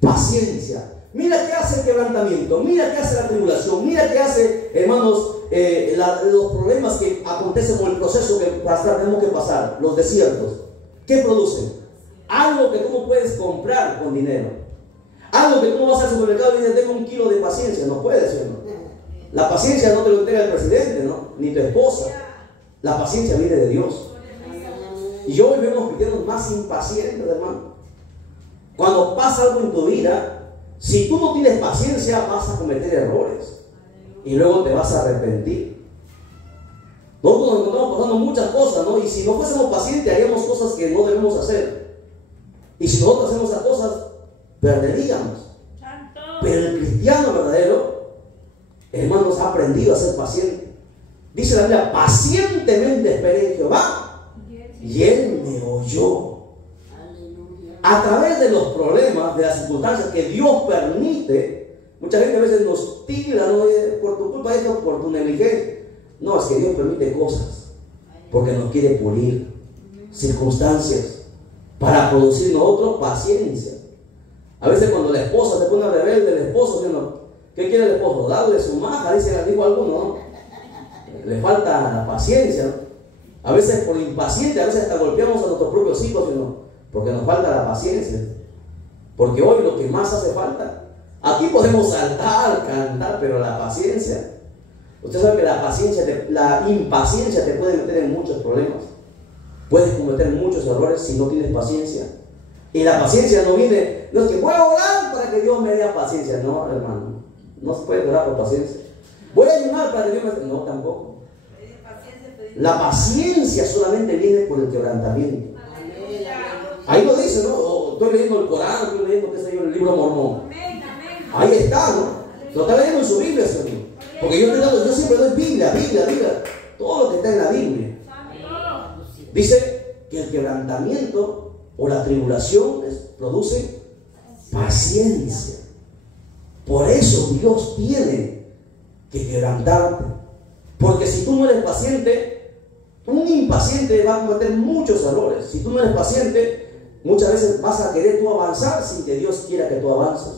paciencia. Mira qué hace el quebrantamiento, mira qué hace la tribulación, mira qué hace, hermanos, los problemas que acontecen con el proceso que tenemos que pasar, los desiertos. ¿Qué producen? Algo que tú no puedes comprar con dinero. Algo que tú no vas al supermercado y dices, tengo 1 kilo de paciencia. No puedes, ¿sí? ¿No? La paciencia no te lo entrega el presidente, ¿no? Ni tu esposa. La paciencia viene de Dios. Y hoy vemos cristianos más impacientes, hermano. Cuando pasa algo en tu vida, si tú no tienes paciencia, vas a cometer errores. Y luego te vas a arrepentir. Nosotros nos encontramos pasando muchas cosas, ¿no? Y si no fuésemos pacientes, haríamos cosas que no debemos hacer. Y si nosotros hacemos esas cosas, perderíamos. Pero el cristiano verdadero, hermanos, ha aprendido a ser paciente. Dice la Biblia, pacientemente esperé en Jehová y Él me oyó. A través de los problemas, de las circunstancias que Dios permite, mucha gente a veces nos tira, ¿no? Por tu culpa esto, por tu negligencia. No, es que Dios permite cosas porque nos quiere pulir, circunstancias, para producir en nosotros paciencia. A veces cuando la esposa se pone rebelde, el esposo, ¿qué quiere el esposo? Darle su maja, dijo alguno, ¿no? Le falta la paciencia, ¿no? A veces por impaciente, a veces hasta golpeamos a nuestros propios hijos, ¿no? Porque nos falta la paciencia. Porque hoy lo que más hace falta, aquí podemos saltar, cantar, pero la paciencia, usted sabe que la impaciencia te puede meter en muchos problemas. Puedes cometer muchos errores si no tienes paciencia. Y la paciencia no viene, no es que voy a orar para que Dios me dé paciencia. No, hermano, no se puede orar por paciencia. Voy a ayunar para que Dios me dé. No, tampoco. La paciencia solamente viene por el quebrantamiento. Ahí lo dice, ¿no? Estoy leyendo el Corán, estoy leyendo, qué sé yo, el libro mormón. Ahí está, ¿no? Lo está leyendo en su Biblia, Señor. Porque yo siempre doy Biblia, todo lo que está en la Biblia. Dice que el quebrantamiento o la tribulación produce paciencia. Por eso Dios tiene que quebrantarte. Porque si tú no eres paciente, un impaciente va a cometer muchos errores. Si tú no eres paciente, muchas veces vas a querer tú avanzar sin que Dios quiera que tú avances.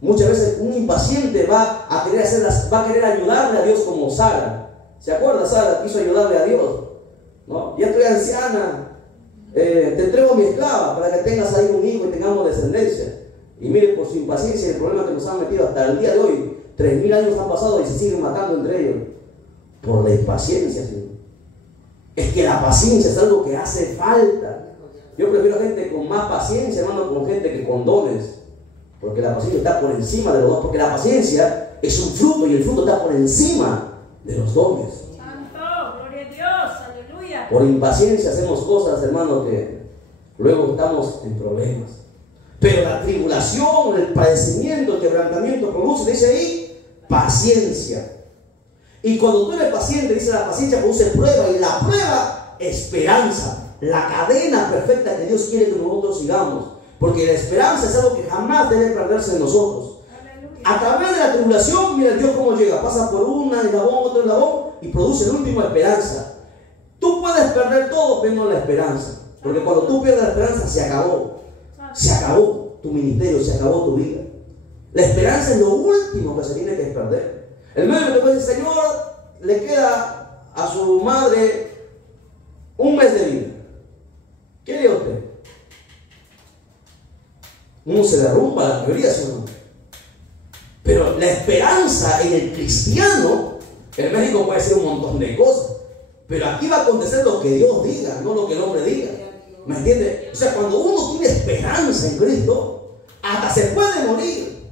Muchas veces un impaciente va a querer ayudarle a Dios, como Sara. ¿Se acuerda? Sara quiso ayudarle a Dios, ¿no? Ya estoy anciana, te entrego a mi esclava para que tengas ahí un hijo y tengamos descendencia. Y mire, por su impaciencia, el problema que nos han metido hasta el día de hoy, 3000 años han pasado y se siguen matando entre ellos por la impaciencia, Señor. Es que la paciencia es algo que hace falta. Yo prefiero gente con más paciencia, hermano, con gente que con dones. Porque la paciencia está por encima de los dones. Porque la paciencia es un fruto y el fruto está por encima de los dones. Santo, gloria a Dios, aleluya. Por impaciencia hacemos cosas, hermano, que luego estamos en problemas. Pero la tribulación, el padecimiento, el quebrantamiento produce, dice ahí, paciencia. Y cuando tú eres paciente, dice, la paciencia produce prueba, y la prueba, esperanza. La cadena perfecta que Dios quiere que nosotros sigamos. Porque la esperanza es algo que jamás debe perderse en nosotros. Aleluya. A través de la tribulación, mira Dios cómo llega. Pasa por una eslabón, otro eslabón, y produce el último, esperanza. Tú puedes perder todo, pero no la esperanza. Porque cuando tú pierdes la esperanza, se acabó. Se acabó tu ministerio, se acabó tu vida. La esperanza es lo último que se tiene que perder. El médico te puede decir, Señor, le queda a su madre un mes de vida. ¿Qué haría usted? Uno se derrumba, la mayoría, ¿no? Pero la esperanza en el cristiano, el médico puede decir un montón de cosas, pero aquí va a acontecer lo que Dios diga, no lo que el hombre diga. ¿Me entiende? O sea, cuando uno tiene esperanza en Cristo, hasta se puede morir,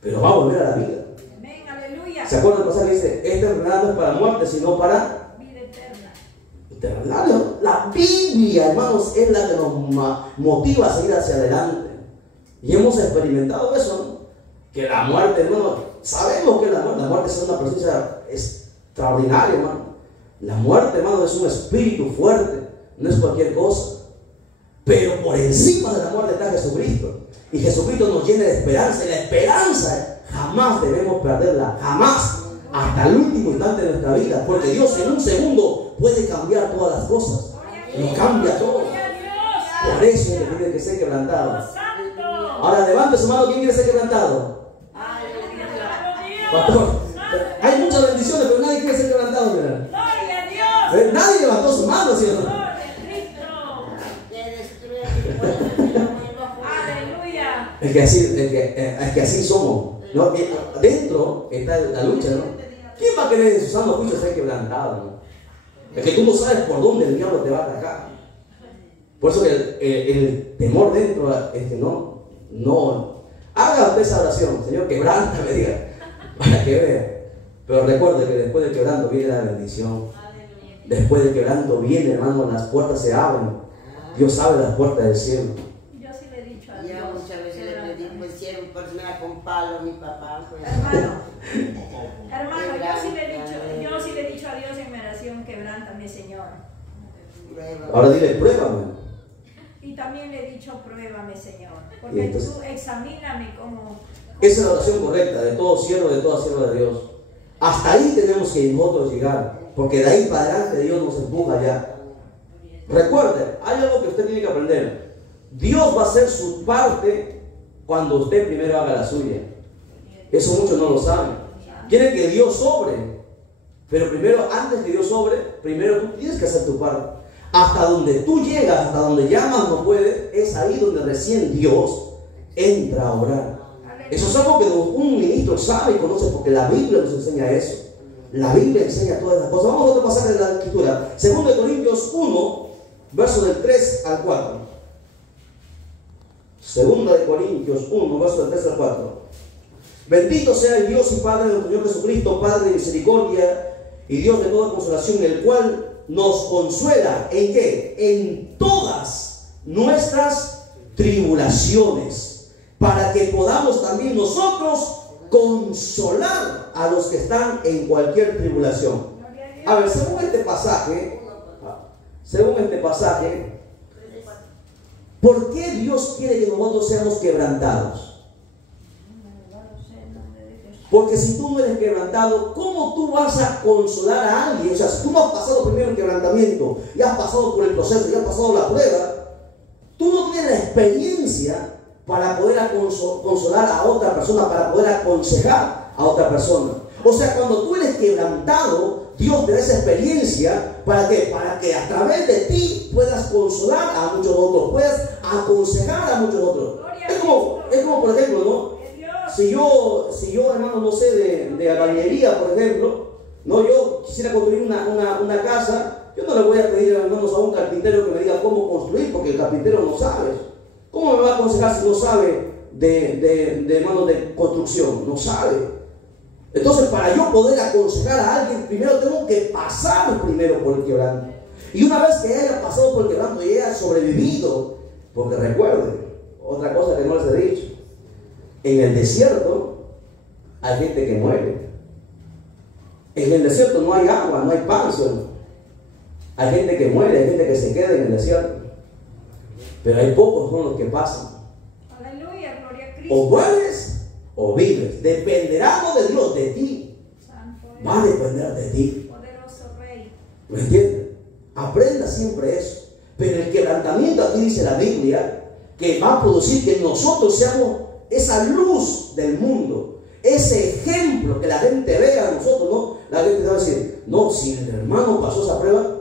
pero va a volver a la vida. Amén, aleluya. ¿Se acuerdan del pasaje que dice, esta enfermedad no es para muerte, sino para vida eterna? La Biblia, hermanos, es la que nos motiva a seguir hacia adelante. Y hemos experimentado eso, ¿no? Que la muerte, hermano, sabemos que la muerte es una presencia extraordinaria, hermano. La muerte, hermano, es un espíritu fuerte, no es cualquier cosa. Pero por encima de la muerte está Jesucristo. Y Jesucristo nos llena de esperanza. Y la esperanza jamás debemos perderla, jamás, hasta el último instante de nuestra vida. Porque Dios en un segundo puede cambiar todas las cosas. Lo cambia todo. Por eso es que tiene que ser quebrantado. Ahora levante su mano, ¿quién quiere ser quebrantado? Pastor, hay muchas bendiciones, pero nadie quiere ser quebrantado, mira. ¡Gloria a Dios! Nadie levantó su mano, ¿sí o no? ¡Gloria a Cristo! ¡Aleluya! Es que así somos, ¿no? Dentro está la lucha, ¿no? ¿Quién va a querer en su sano juicio ser quebrantado, no? Es que tú no sabes por dónde el diablo te va a atacar. Por eso que el temor dentro es que no. Haga usted esa oración, Señor, quebrántame, diga, para que vea. Pero recuerde que después del quebranto viene la bendición. Después del quebranto viene, hermano, las puertas se abren. Dios abre las puertas del cielo. Yo sí le he dicho a Dios. Ya muchas veces le pedí, pues hicieron personal con palo a mi papá. Pues. Hermano, yo sí le he dicho a Dios en mi oración, quebrántame, Señor. Ahora dile, pruébame. Y también le he dicho, pruébame, Señor. Porque entonces, tú examíname como... Esa es la oración correcta de todo siervo, de toda sierva de Dios. Hasta ahí tenemos que nosotros llegar. Porque de ahí para adelante Dios nos empuja ya. Recuerde, hay algo que usted tiene que aprender. Dios va a hacer su parte cuando usted primero haga la suya. Eso muchos no lo saben. Quieren que Dios sobre. Pero primero, antes que Dios sobre, primero tú tienes que hacer tu parte. Hasta donde tú llegas, hasta donde ya más no puedes, es ahí donde recién Dios entra a orar. Eso es algo que un ministro sabe y conoce, porque la Biblia nos enseña eso. La Biblia enseña todas las cosas. Vamos a otro pasaje de la Escritura. 2 Corintios 1, verso del 3 al 4. 2 Corintios 1, verso del 3 al 4. Bendito sea el Dios y Padre de nuestro Señor Jesucristo, Padre de misericordia y Dios de toda consolación, el cual nos consuela, ¿en qué? En todas nuestras tribulaciones, para que podamos también nosotros consolar a los que están en cualquier tribulación. A ver, según este pasaje, ¿por qué Dios quiere que nosotros seamos quebrantados? Porque si tú no eres quebrantado, ¿cómo tú vas a consolar a alguien? O sea, si tú no has pasado primero el quebrantamiento, y has pasado por el proceso, y has pasado la prueba, tú no tienes la experiencia para poder consolar a otra persona, para poder aconsejar a otra persona. O sea, cuando tú eres quebrantado, Dios te da esa experiencia, ¿para qué? Para que a través de ti puedas consolar a muchos otros, puedas aconsejar a muchos otros. Es como por ejemplo, ¿no? Si yo, hermano, no sé, de albañilería, por ejemplo, no, yo quisiera construir una casa, yo no le voy a pedir, hermanos, a un carpintero que me diga cómo construir, porque el carpintero no sabe. ¿Cómo me va a aconsejar si no sabe de construcción? No sabe. Entonces, para yo poder aconsejar a alguien, primero tengo que pasar primero por el quebranto. Y una vez que haya pasado por el quebranto y haya sobrevivido, porque recuerden, otra cosa que no les he dicho, en el desierto hay gente que muere. En el desierto no hay agua, no hay pan, solo. Hay gente que muere, hay gente que se queda en el desierto. Pero hay pocos son los que pasan. Aleluya, gloria a Cristo. O mueres o vives. Dependerá no de Dios, de ti. Va a depender de ti. Poderoso Rey. ¿Me entiendes? Aprenda siempre eso. Pero el quebrantamiento, aquí dice la Biblia, que va a producir que nosotros seamos esa luz del mundo, ese ejemplo que la gente vea a nosotros, ¿no? La gente va a decir, no, si el hermano pasó esa prueba,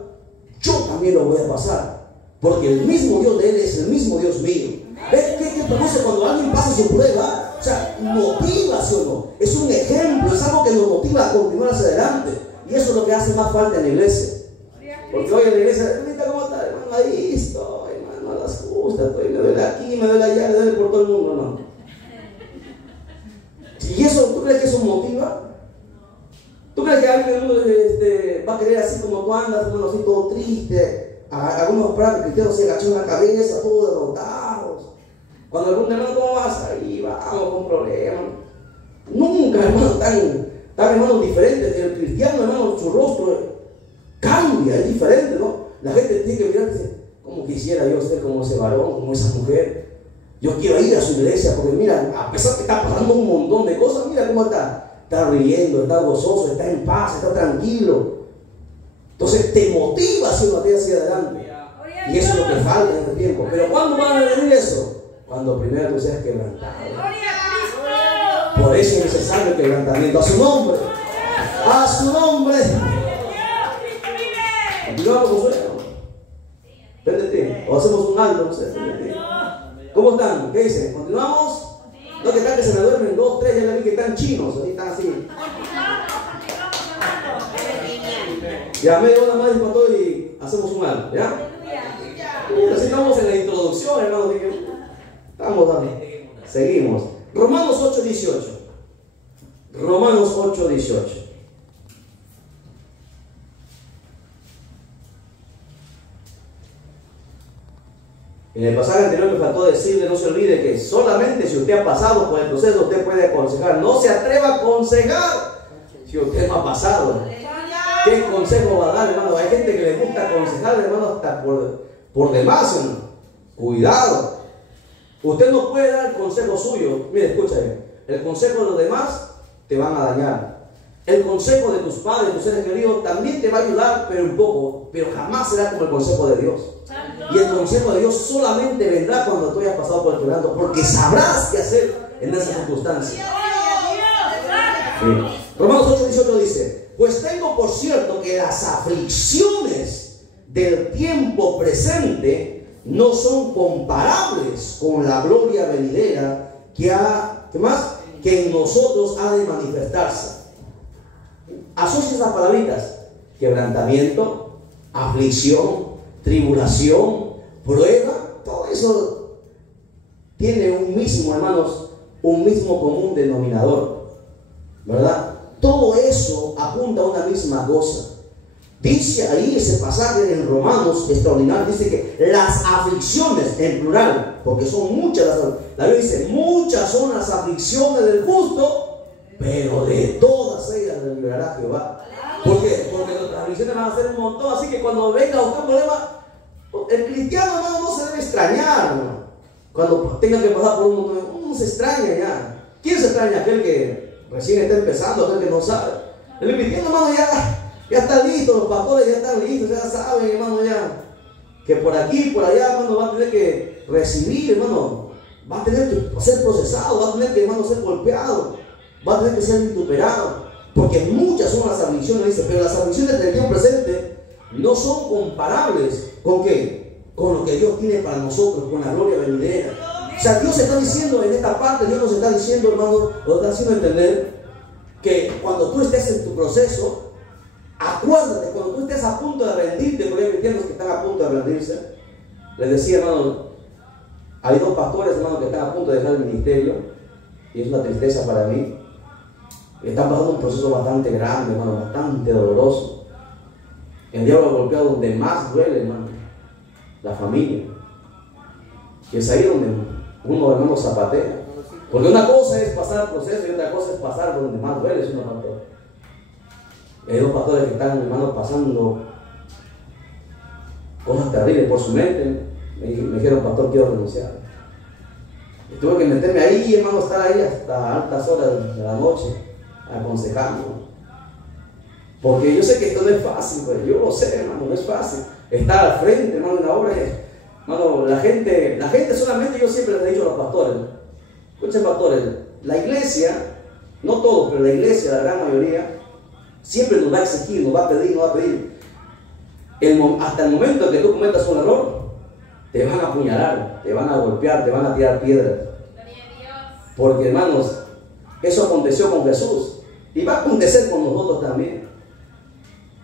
yo también lo voy a pasar, porque el mismo Dios de él es el mismo Dios mío. ¿Ves qué produce cuando alguien pasa su prueba? O sea, motiva, ¿sí o no? Es un ejemplo, es algo que nos motiva a continuar hacia adelante, y eso es lo que hace más falta en la iglesia. Porque hoy en la iglesia, hermanita, ¿cómo está, hermano? Ahí estoy, hermano, a las justas, me duele aquí, me duele allá, me duele por todo el mundo, hermano. ¿Y eso, tú crees que eso motiva? ¿Tú crees que alguien va a querer así como tú andas, hermano, así todo triste? Algunos cristianos se agachan la cabeza, todos derrotados. Cuando algún hermano, ¿cómo vas? Ahí vamos con problemas. Nunca, hermano, tan hermanos diferentes. El cristiano, hermano, su rostro cambia, es diferente, ¿no? La gente tiene que mirar y decir, ¿cómo quisiera yo ser como ese varón, como esa mujer? Yo quiero ir a su iglesia, porque mira, a pesar que está pasando un montón de cosas, mira cómo está. Está riendo, está gozoso, está en paz, está tranquilo. Entonces te motiva a hacer una vida hacia adelante. Y eso es lo que falta en este tiempo. Pero ¿cuándo van a venir eso? Cuando primero tú seas quebrantado. Gloria a Cristo. Por eso es necesario el quebrantamiento. A su nombre. A su nombre. Continuamos con sueño. Véndete. O hacemos un alto, no sé. Véndete. ¿Cómo están? ¿Qué dicen? ¿Continuamos? No, que tal que se me duermen 2, 3, ya le vi que están chinos, ahí están así. Ya media hora más para todo y hacemos un alto, ¿ya? Así estamos en la introducción, hermano. Estamos dando. Seguimos. Romanos 8:18. Romanos 8:18. En el pasaje anterior me faltó decirle, no se olvide que solamente si usted ha pasado por el proceso, usted puede aconsejar. No se atreva a aconsejar si usted no ha pasado. ¿Qué consejo va a dar, hermano? Hay gente que le gusta aconsejar, hermano, hasta por demás, hermano. Cuidado. Usted no puede dar el consejo suyo. Mire, escúchame. El consejo de los demás te van a dañar. El consejo de tus padres, de tus seres queridos, también te va a ayudar, pero un poco. Pero jamás será como el consejo de Dios. Y el consejo de Dios solamente vendrá cuando tú hayas pasado por el quebranto, porque sabrás qué hacer en esas circunstancias. Sí. Romanos 8:18 dice: pues tengo por cierto que las aflicciones del tiempo presente no son comparables con la gloria venidera que en nosotros ha de manifestarse. Asocia esas palabritas: quebrantamiento, aflicción, tribulación, prueba. Todo eso tiene un mismo, hermanos, un mismo común denominador, ¿verdad? Todo eso apunta a una misma cosa. Dice ahí ese pasaje en Romanos extraordinario, dice que las aflicciones, en plural, porque son muchas la Biblia dice, muchas son las aflicciones del justo, pero de todas ellas le librará Jehová. ¿Por qué? Porque las aflicciones van a ser un montón, así que cuando venga usted un problema, el cristiano, hermano, no se debe extrañar, hermano. Cuando tenga que pasar por un montón, uno se extraña ya. ¿Quién se extraña? Aquel que recién está empezando, aquel que no sabe. El cristiano, hermano, ya está listo, los pastores ya están listos, ya saben, hermano, ya que por aquí, por allá, hermano, va a tener que recibir, hermano, va a tener que ser procesado, va a tener que, hermano, ser golpeado, va a tener que ser vituperado, porque muchas son las aflicciones, dice, pero las aflicciones del tiempo presente no son comparables con ¿qué? Con lo que Dios tiene para nosotros, con la gloria venidera. O sea, Dios está diciendo en esta parte, Dios nos está diciendo, hermano, nos está haciendo entender que cuando tú estés en tu proceso, acuérdate, cuando tú estés a punto de rendirte, porque hay cristianos que están a punto de rendirse. Les decía, hermano, hay 2 pastores, hermano, que están a punto de dejar el ministerio, y es una tristeza para mí. Están pasando un proceso bastante grande, hermano, bastante doloroso. El diablo ha golpeado donde más duele, hermano, la familia. Y es ahí donde uno, hermano, zapatea. Porque una cosa es pasar el proceso y otra cosa es pasar donde más duele, es una pastor. Hay 2 pastores que están, hermano, pasando cosas terribles por su mente. Me dijeron, pastor, quiero renunciar. Y tuve que meterme ahí, hermano, estar ahí hasta altas horas de la noche, aconsejando. Porque yo sé que esto no es fácil, pues, yo lo sé, hermano, no es fácil. Estar al frente, hermano, en la obra, hermano, la gente solamente, yo siempre les he dicho a los pastores, escuchen, pastores, la iglesia, no todos, pero la iglesia, la gran mayoría, siempre nos va a exigir, nos va a pedir, hasta el momento en que tú cometas un error, te van a apuñalar, te van a golpear, te van a tirar piedras. Porque, hermanos, eso aconteció con Jesús y va a acontecer con nosotros también.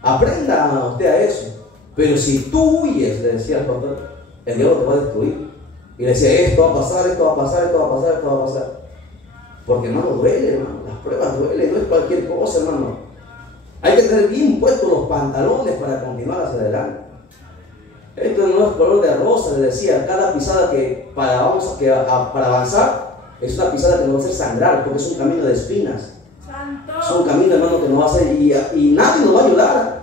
Aprenda usted a eso. Pero si tú huyes, le decía el pastor, el diablo te va a destruir. Y le decía, esto va a pasar, esto va a pasar, esto va a pasar, esto va a pasar. Porque, hermano, duele, hermano, las pruebas duelen, no es cualquier cosa, hermano. Hay que tener bien puestos los pantalones para continuar hacia adelante. Esto no es color de rosa, le decía, cada pisada para avanzar es una pisada que nos va a hacer sangrar, porque es un camino de espinas. Santo. Es un camino, hermano, que nos va a hacer, y nadie nos va a ayudar.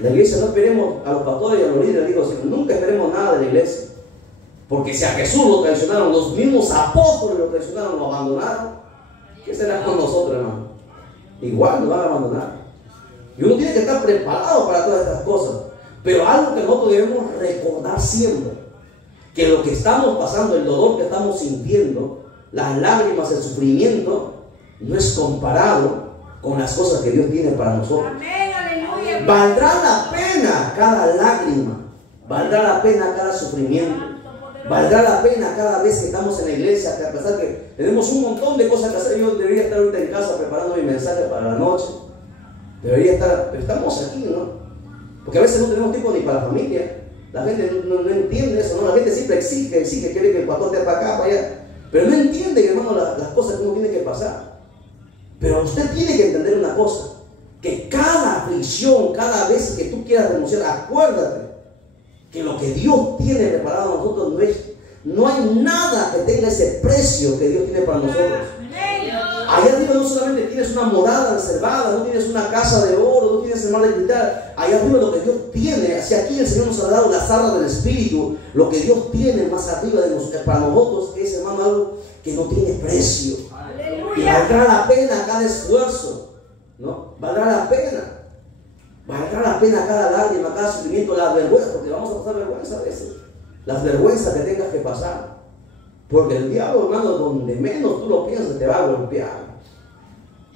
La iglesia, no esperemos a los pastores y a los líderes, digo, nunca esperemos nada de la iglesia. Porque si a Jesús lo traicionaron, los mismos apóstoles lo traicionaron, lo abandonaron, ¿qué será con nosotros, hermano? Igual nos van a abandonar. Y uno tiene que estar preparado para todas estas cosas. Pero algo que nosotros debemos recordar siempre, que lo que estamos pasando, el dolor que estamos sintiendo, las lágrimas, el sufrimiento, no es comparado con las cosas que Dios tiene para nosotros. Amén, aleluya. Valdrá la pena cada lágrima, valdrá la pena cada sufrimiento, valdrá la pena cada vez que estamos en la iglesia, que a pesar que tenemos un montón de cosas que hacer. Yo debería estar ahorita en casa preparando mi mensaje para la noche, debería estar, pero estamos aquí, ¿no? Porque a veces no tenemos tiempo ni para la familia. La gente no entiende eso, ¿no? La gente siempre exige, quiere que el pastor esté para acá, para allá, pero no entiende, hermano, las cosas que uno tiene que pasar. Pero usted tiene que entender una cosa, que cada aflicción, cada vez que tú quieras renunciar, acuérdate que lo que Dios tiene preparado a nosotros no hay nada que tenga ese precio que Dios tiene para nosotros. Allá arriba no solamente tienes una morada reservada, no tienes una casa de oro, no tienes el mar de cristal. Allá arriba lo que Dios tiene, hacia aquí el Señor nos ha dado las arras del Espíritu. Lo que Dios tiene más arriba de nosotros, para nosotros, es, hermano, algo que no tiene precio. Y valdrá la pena cada esfuerzo, ¿no? Valdrá la pena. Valdrá la pena cada lágrima, cada sufrimiento, la vergüenza, porque vamos a pasar vergüenza a veces. Las vergüenzas que tengas que pasar. Porque el diablo, hermano, donde menos tú lo piensas, te va a golpear.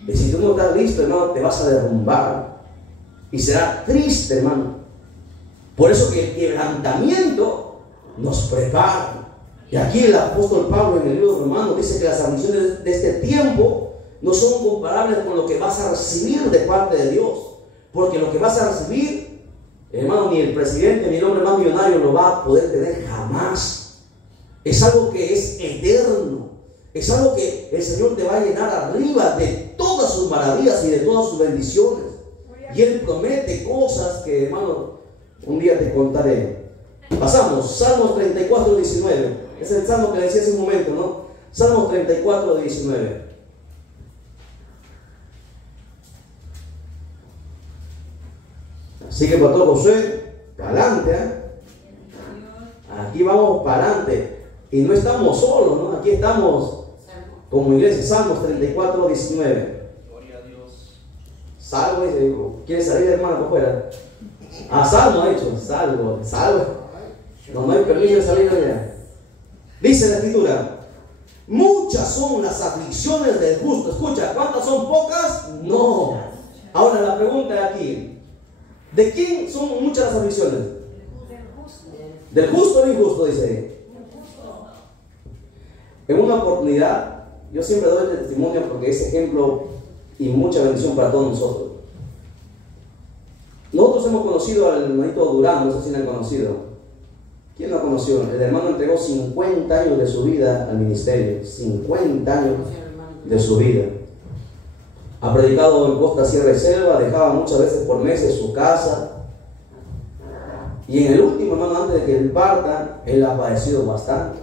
Y si tú no estás listo, hermano, te vas a derrumbar. Y será triste, hermano. Por eso que el quebrantamiento nos prepara. Y aquí el apóstol Pablo en el libro de Romanos dice que las aflicciones de este tiempo no son comparables con lo que vas a recibir de parte de Dios. Porque lo que vas a recibir, hermano, ni el presidente ni el hombre más millonario lo va a poder tener jamás. Es algo que es eterno. Es algo que el Señor te va a llenar arriba de todas sus maravillas y de todas sus bendiciones. Y Él promete cosas que, hermano, un día te contaré. Pasamos, Salmos 34, 19. Es el salmo que le decía hace un momento, ¿no? Salmos 34, 19. Así que, pastor Josué, para adelante, ¿eh? Aquí vamos para adelante. Y no estamos solos, ¿no? Aquí estamos como iglesia. Salmos 34, 19. Gloria a Dios. Salvo, dice, ¿quiere salir, hermano, por fuera? Ah, salmo ha dicho, salvo. No hay permiso de salir allá. Dice la escritura: muchas son las aflicciones del justo. Escucha, ¿cuántas son? ¿Pocas? No. Ahora la pregunta es aquí: ¿de quién son muchas las aflicciones? ¿Del justo o del injusto? Dice ahí. En una oportunidad, yo siempre doy el testimonio porque es ejemplo y mucha bendición para todos nosotros. Nosotros hemos conocido al hermanito Durán, no sé si lo han conocido. ¿Quién lo conoció? El hermano entregó 50 años de su vida al ministerio. 50 años de su vida. Ha predicado en costa, sierra y selva, dejaba muchas veces por meses su casa. Y en el último, hermano, antes de que él parta, él ha padecido bastante.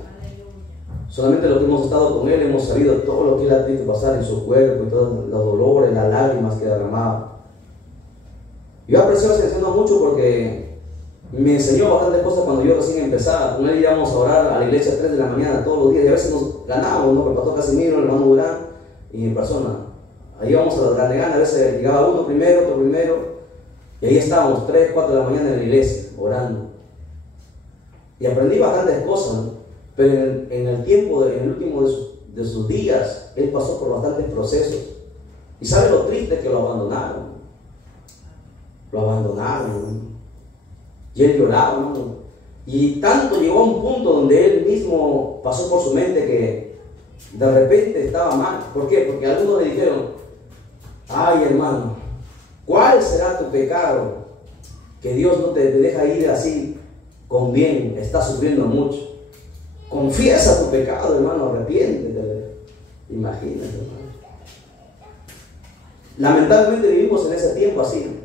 Solamente lo que hemos estado con él, hemos sabido todo lo que él ha tenido que pasar en su cuerpo, y todos los dolores, las lágrimas que derramaba. Yo aprecio a ese anciano mucho porque me enseñó bastantes cosas cuando yo recién empezaba. Con él íbamos a orar a la iglesia a 3 de la mañana todos los días, y a veces nos ganábamos, ¿no? El pastor Casimiro, el hermano Durán y en persona. Ahí íbamos a las ganas, a veces llegaba uno primero, otro primero, y ahí estábamos 3, 4 de la mañana en la iglesia, orando. Y aprendí bastantes cosas, ¿no? Pero en el tiempo, en el último de sus días, él pasó por bastantes procesos. Y sabe lo triste que lo abandonaron. Lo abandonaron. Y él lloraba, ¿no? Y tanto llegó a un punto donde él mismo pasó por su mente que de repente estaba mal. ¿Por qué? Porque algunos le dijeron: ay, hermano, ¿cuál será tu pecado? Que Dios no te deja ir así con bien, estás sufriendo mucho. Confiesa tu pecado, hermano, arrepiéntete. Imagínate, hermano. Lamentablemente vivimos en ese tiempo así.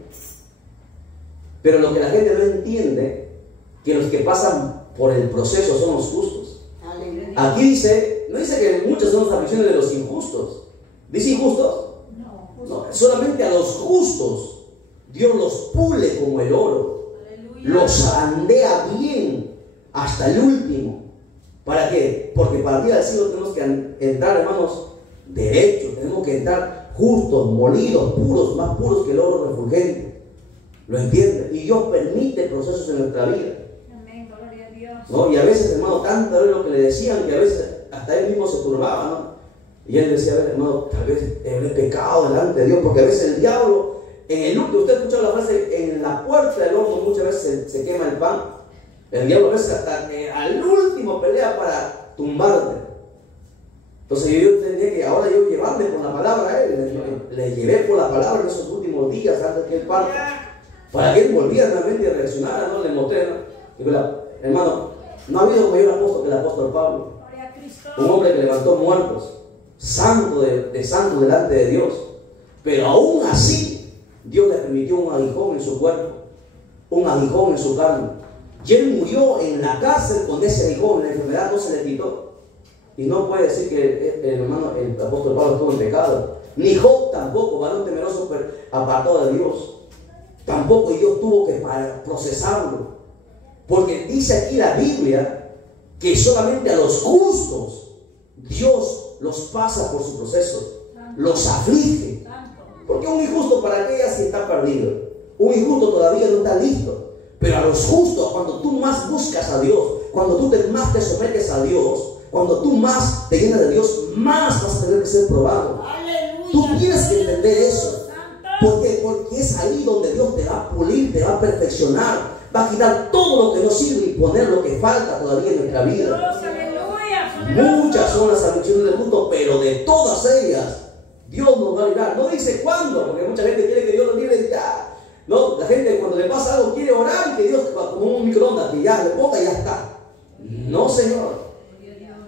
Pero lo que la gente no entiende, que los que pasan por el proceso son los justos. Aquí dice, no dice que muchas son las aflicciones de los injustos. ¿Dice injustos? No, solamente a los justos Dios los pule como el oro. Los zarandea bien hasta el último. ¿Para qué? Porque para ti al cielo tenemos que entrar, hermanos, derechos. Tenemos que entrar justos, molidos, puros, más puros que el oro refulgente. ¿Lo entiendes? Y Dios permite procesos en nuestra vida. Amén, gloria a Dios. ¿no? Y a veces, hermano, tanto era lo que le decían que a veces hasta él mismo se turbaba, ¿no? Y él decía, a ver, hermano, tal vez he pecado delante de Dios, porque a veces el diablo, en el último, usted ha escuchado la frase, en la puerta del horno muchas veces se quema el pan. El diablo a veces hasta al último pelea para tumbarte. Entonces yo tenía que ahora yo llevarle con la palabra a él, le llevé por la palabra en esos últimos días antes que él parta, para que él volviera realmente a reaccionar, ¿no? Le mostré, ¿no? Digo, hermano, no ha habido mayor apóstol que el apóstol Pablo, un hombre que levantó muertos, santo de santo delante de Dios, pero aún así Dios le permitió un aguijón en su cuerpo, un aguijón en su carne, y él murió en la cárcel con ese aguijón. La enfermedad no se le quitó. Y no puede decir que el apóstol Pablo estuvo en pecado. Ni Job tampoco, varón temeroso, pero apartado de Dios. Tampoco Dios tuvo que procesarlo. Porque dice aquí la Biblia que solamente a los justos Dios los pasa por su proceso, los aflige. Porque un injusto, ¿para qué? Si está perdido. Un injusto todavía no está listo. Pero a los justos, cuando tú más buscas a Dios, cuando tú más te sometes a Dios, cuando tú más te llenas de Dios, más vas a tener que ser probado. ¡Aleluya! Tú tienes que entender eso. Porque es ahí donde Dios te va a pulir, te va a perfeccionar, va a quitar todo lo que no sirve y poner lo que falta todavía en nuestra vida. Muchas son las aflicciones del mundo, pero de todas ellas Dios nos va a librar. No dice cuándo, porque mucha gente quiere que Dios nos libre ya. No, la gente cuando le pasa algo quiere orar y que Dios, como un microondas, que ya le ponga y ya está. No, Señor.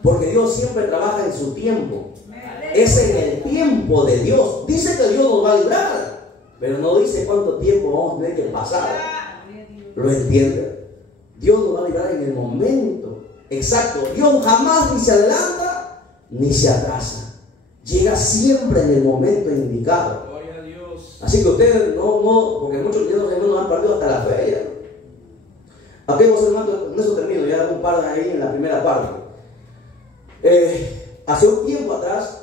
Porque Dios siempre trabaja en su tiempo. Es en el tiempo de Dios. Dice que Dios nos va a librar, pero no dice cuánto tiempo vamos a tener que pasar. ¿Lo entiende? Dios nos va a librar en el momento exacto. Dios jamás ni se adelanta ni se atrasa. Llega siempre en el momento indicado. Así que ustedes no, porque muchos de los hermanos han partido hasta la feria. Aquí vos, hermanos, con eso termino, ya un par de ahí en la primera parte. Hace un tiempo atrás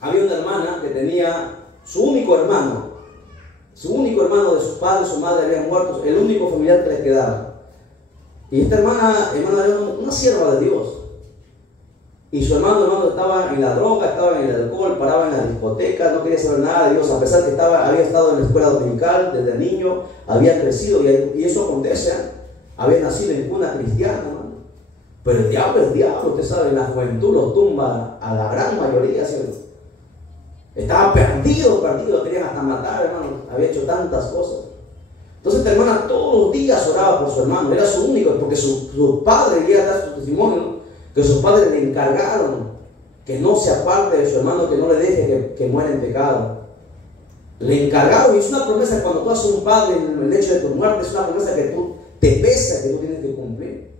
había una hermana que tenía su único hermano de sus padres, su madre habían muerto, el único familiar que les quedaba. Y esta hermana era una sierva de Dios. Y su hermano estaba en la droga, estaba en el alcohol, paraba en la discoteca, no quería saber nada de Dios, a pesar que había estado en la escuela dominical desde niño, había crecido, y eso acontece, había nacido en cuna cristiana, ¿no? Pero el diablo es diablo, usted sabe, en la juventud lo tumba a la gran mayoría, ¿cierto? Estaba perdido, querían hasta matar, hermano, había hecho tantas cosas. Entonces esta hermana todos los días oraba por su hermano, era su único, porque su padre iba a dar su testimonio, que sus padres le encargaron que no se aparte de su hermano, que no le deje que muera en pecado. Le encargaron, y es una promesa, cuando tú haces un padre en el hecho de tu muerte, es una promesa que tú te pesa, que tú tienes que cumplir.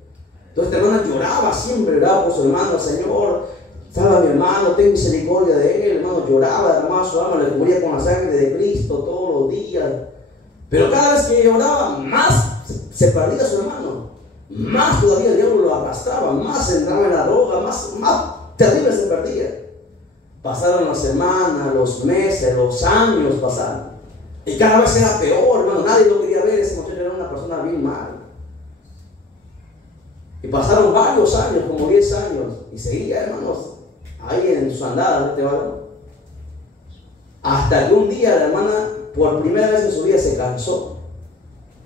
Entonces esta hermana lloraba siempre, oraba por su hermano. Señor, salva a mi hermano, ten misericordia de él. Hermano, lloraba, derramaba su alma, le cubría con la sangre de Cristo todos los días. Pero cada vez que lloraba, más se perdía su hermano. Más todavía el diablo lo arrastraba, más entraba en la droga, más terrible se perdía. Pasaron las semanas, los meses, los años pasaron. Y cada vez era peor, hermano. Nadie lo quería ver. Ese muchacho era una persona bien mal. Y pasaron varios años, como 10 años. Y seguía, hermanos, ahí en sus andadas, este varón. Hasta que un día la hermana, por primera vez en su vida, se cansó.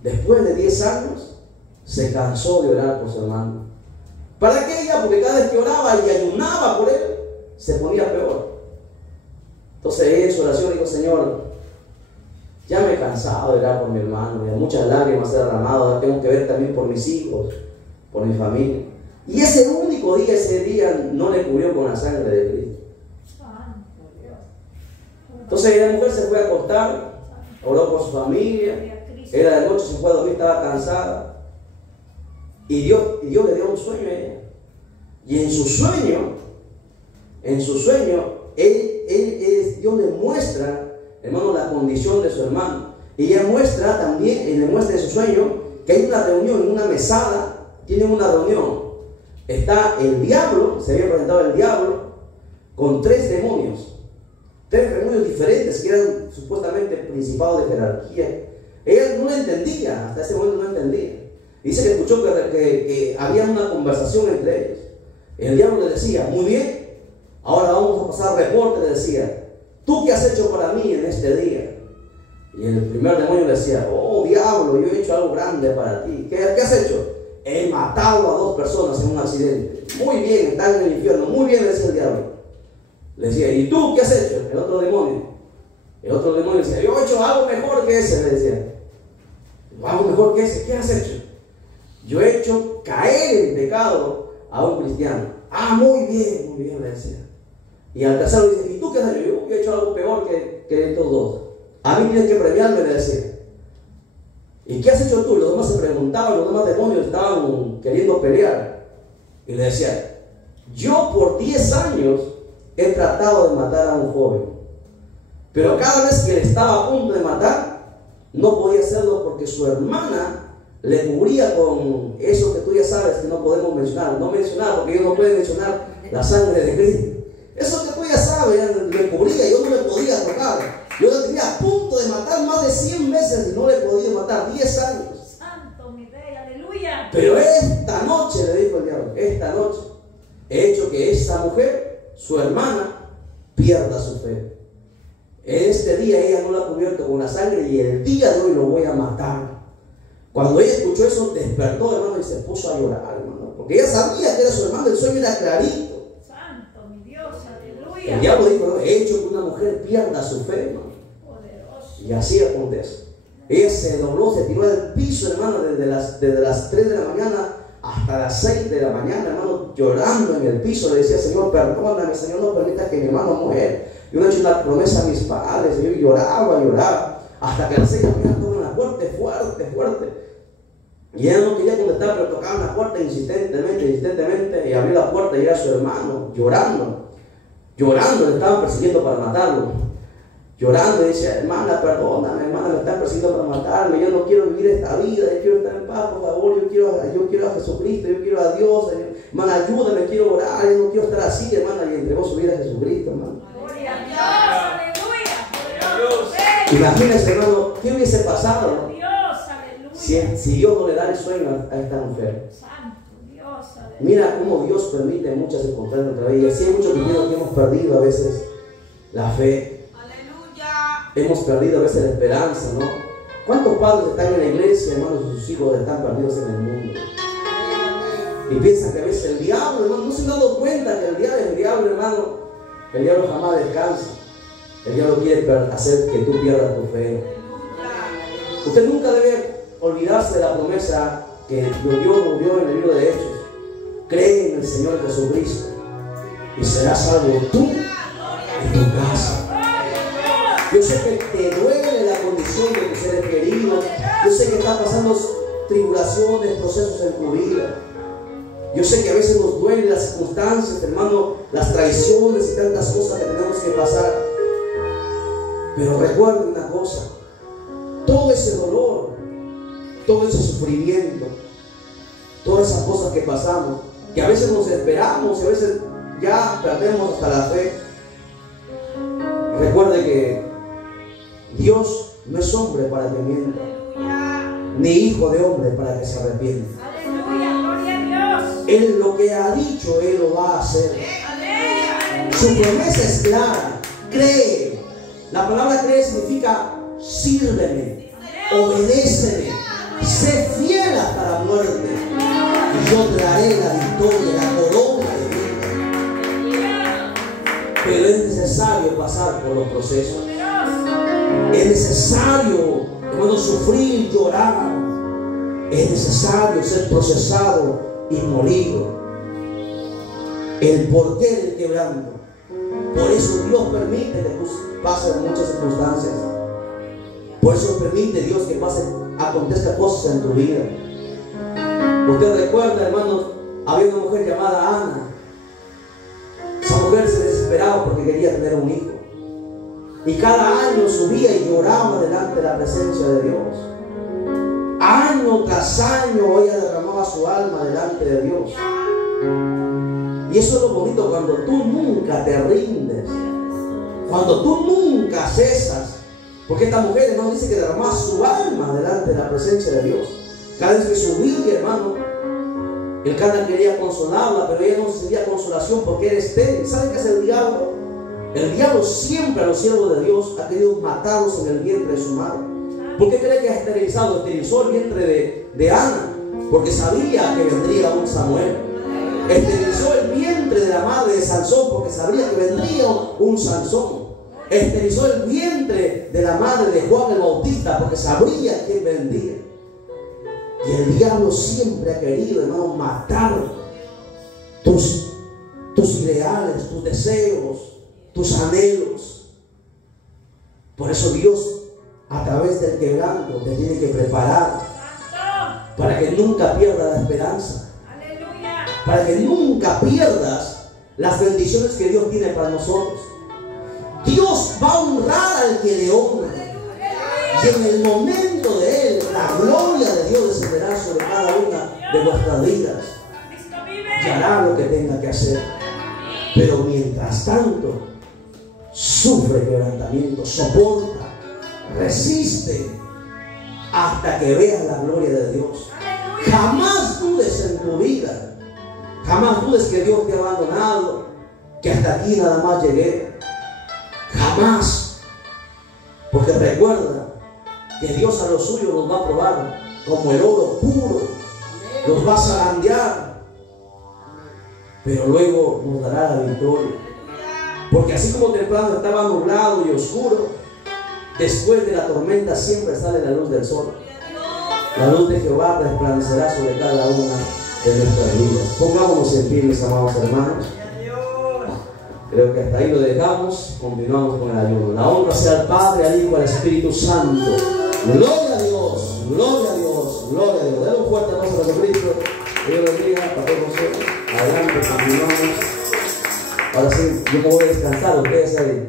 Después de 10 años, se cansó de orar por su hermano. ¿Para qué ella? Porque cada vez que oraba y ayunaba por él, se ponía peor. Entonces ella en su oración dijo: Señor, ya me he cansado de orar por mi hermano, ya muchas lágrimas he derramado, ahora tengo que ver también por mis hijos, por mi familia. Y ese único día, ese día no le cubrió con la sangre de Cristo. Entonces la mujer se fue a acostar, oró por su familia, era de noche, se fue a dormir, estaba cansada. Y Dios le dio un sueño a ella. Y en su sueño, Dios le muestra, hermano, la condición de su hermano. Y ella muestra también, le muestra en su sueño que hay una reunión, en una mesada, tienen una reunión. Está el diablo, se había presentado el diablo, con 3 demonios diferentes, que eran supuestamente principados de jerarquía. Ella no lo entendía, hasta ese momento no entendía. Dice que escuchó que había una conversación entre ellos. El diablo le decía, muy bien, ahora vamos a pasar reporte, le decía, ¿tú qué has hecho para mí en este día? Y el primer demonio le decía, oh diablo, yo he hecho algo grande para ti. ¿Qué has hecho? He matado a 2 personas en un accidente. Muy bien, están en el infierno. Muy bien, le decía el diablo. Le decía, ¿y tú qué has hecho? El otro demonio decía, yo he hecho algo mejor que ese, le decía. Algo mejor que ese, ¿qué has hecho? Yo he hecho caer en pecado a un cristiano. Ah, muy bien, le decía. Y al tercero le dice, ¿y tú qué has hecho? Yo he hecho algo peor que estos 2. A mí tienes que premiarme, le decía. ¿Y qué has hecho tú? Los demás se preguntaban, los demás demonios estaban queriendo pelear. Y le decía, yo por 10 años he tratado de matar a un joven. Pero cada vez que le estaba a punto de matar, no podía hacerlo porque su hermana le cubría con eso que tú ya sabes que no podemos mencionar. No mencionar porque ellos no pueden mencionar la sangre de Cristo. Eso que tú ya sabes, le cubría, yo no le podía tocar. Yo le tenía a punto de matar más de 100 veces y no le podía matar, 10 años. Santo mi rey, aleluya. Pero esta noche, le dijo el diablo, esta noche he hecho que esta mujer, su hermana, pierda su fe. Este día ella no la ha cubierto con la sangre y el día de hoy lo voy a matar. Cuando ella escuchó eso, despertó, hermano, y se puso a llorar, hermano, porque ella sabía que era su hermano, el sueño era clarito. Santo mi Dios, aleluya. El diablo dijo, he hecho que una mujer pierda su fe, hermano. Y así acontece. Ella se dobló, se tiró del piso, hermano, desde las 3 de la mañana hasta las 6 de la mañana, hermano, llorando en el piso. Le decía, Señor, perdóname, Señor, no permita que mi hermano muera. Yo no he hecho una promesa a mis padres. Yo lloraba, hasta que a las 6 de la mañana tocan la puerta fuerte. Y ella no quería contestar, pero tocaban la puerta insistentemente, y abrió la puerta y era su hermano, llorando, le estaban persiguiendo para matarlo. Llorando, y decía, hermana, perdóname, hermana, me están persiguiendo para matarme, yo no quiero vivir esta vida, yo quiero estar en paz, por favor, yo quiero a Jesucristo, yo quiero a Dios, hermana, ayúdame, quiero orar, yo no quiero estar así, hermana, y entregó su vida a Jesucristo, hermano. Gloria a Dios, aleluya. Imagínense, hermano, ¿qué hubiese pasado, no? Dios, aleluya. Si Dios no le da el sueño a esta mujer? Santo Dios, aleluya. Mira cómo Dios permite muchas circunstancias en nuestra vida, y así hay muchos cristianos que hemos perdido a veces la fe. Hemos perdido a veces la esperanza, ¿no? ¿Cuántos padres están en la iglesia, hermanos, y sus hijos están perdidos en el mundo? Y piensan que a veces el diablo, hermano, no se han dado cuenta que el diablo, hermano, el diablo jamás descansa. El diablo quiere hacer que tú pierdas tu fe. Usted nunca debe olvidarse de la promesa que Dios nos dio en el libro de Hechos. Cree en el Señor Jesucristo y serás salvo tú y tu casa. Yo sé que te duele la condición de tus seres queridos. Yo sé que estás pasando tribulaciones, procesos en tu vida. Yo sé que a veces nos duelen las circunstancias, hermano, las traiciones y tantas cosas que tenemos que pasar. Pero recuerden una cosa: todo ese dolor, todo ese sufrimiento, todas esas cosas que pasamos, que a veces nos esperamos y a veces ya perdemos hasta la fe. Recuerde que Dios no es hombre para que mienta, ni hijo de hombre para que se arrepienta. Aleluya, gloria a Dios. Él lo que ha dicho, Él lo va a hacer. Su promesa es clara. Cree. La palabra cree significa sírveme, obedéceme, sé fiel hasta la muerte, y yo traeré la victoria, la corona de vida. Pero es necesario pasar por los procesos. Es necesario, hermano, sufrir, llorar. Es necesario ser procesado y molido. El porqué del quebranto. Por eso Dios permite que tú pases muchas circunstancias. Por eso permite Dios que acontezcan cosas en tu vida. Usted recuerda, hermanos, había una mujer llamada Ana. Esa mujer se desesperaba porque quería tener un hijo. Y cada año subía y lloraba delante de la presencia de Dios. Año tras año ella derramaba su alma delante de Dios. Y eso es lo bonito, cuando tú nunca te rindes, cuando tú nunca cesas. Porque esta mujer nos dice que derramaba su alma delante de la presencia de Dios. Cada vez que subía, hermano, el Cana quería consolarla, pero ella no sentía consolación porque era estéril. ¿Saben qué es el diablo? El diablo siempre a los siervos de Dios ha querido matarlos en el vientre de su madre. ¿Por qué cree que ha esterilizado? Esterilizó el vientre de Ana porque sabía que vendría un Samuel. Esterilizó el vientre de la madre de Sansón porque sabía que vendría un Sansón. Esterilizó el vientre de la madre de Juan el Bautista porque sabría quién vendría. Y el diablo siempre ha querido, hermano, matar tus ideales, tus deseos, tus anhelos. Por eso Dios, a través del quebranto, te tiene que preparar para que nunca pierdas la esperanza. Para que nunca pierdas las bendiciones que Dios tiene para nosotros. Dios va a honrar al que le honra. Y en el momento de Él, la gloria de Dios descenderá sobre cada una de vuestras vidas. Y hará lo que tenga que hacer. Pero mientras tanto, sufre quebrantamiento, soporta, resiste hasta que veas la gloria de Dios. Jamás dudes en tu vida. Jamás dudes que Dios te ha abandonado, que hasta aquí nada más llegué. Jamás. Porque recuerda que Dios a los suyos los va a probar como el oro puro. Los va a zarandear, pero luego nos dará la victoria. Porque así como temprano estaba nublado y oscuro, después de la tormenta siempre sale la luz del sol. La luz de Jehová resplandecerá sobre cada una de nuestras vidas. Pongámonos en pie, mis amados hermanos. Creo que hasta ahí lo dejamos. Continuamos con el ayuno. La honra sea al Padre, al Hijo, al Espíritu Santo. Gloria a Dios, gloria a Dios, gloria a Dios. Dale un fuerte aplauso a Jesucristo. Dios lo bendiga, Pastor José. Adelante, continuamos. Ahora sí, yo me voy a descansar, ustedes ahí.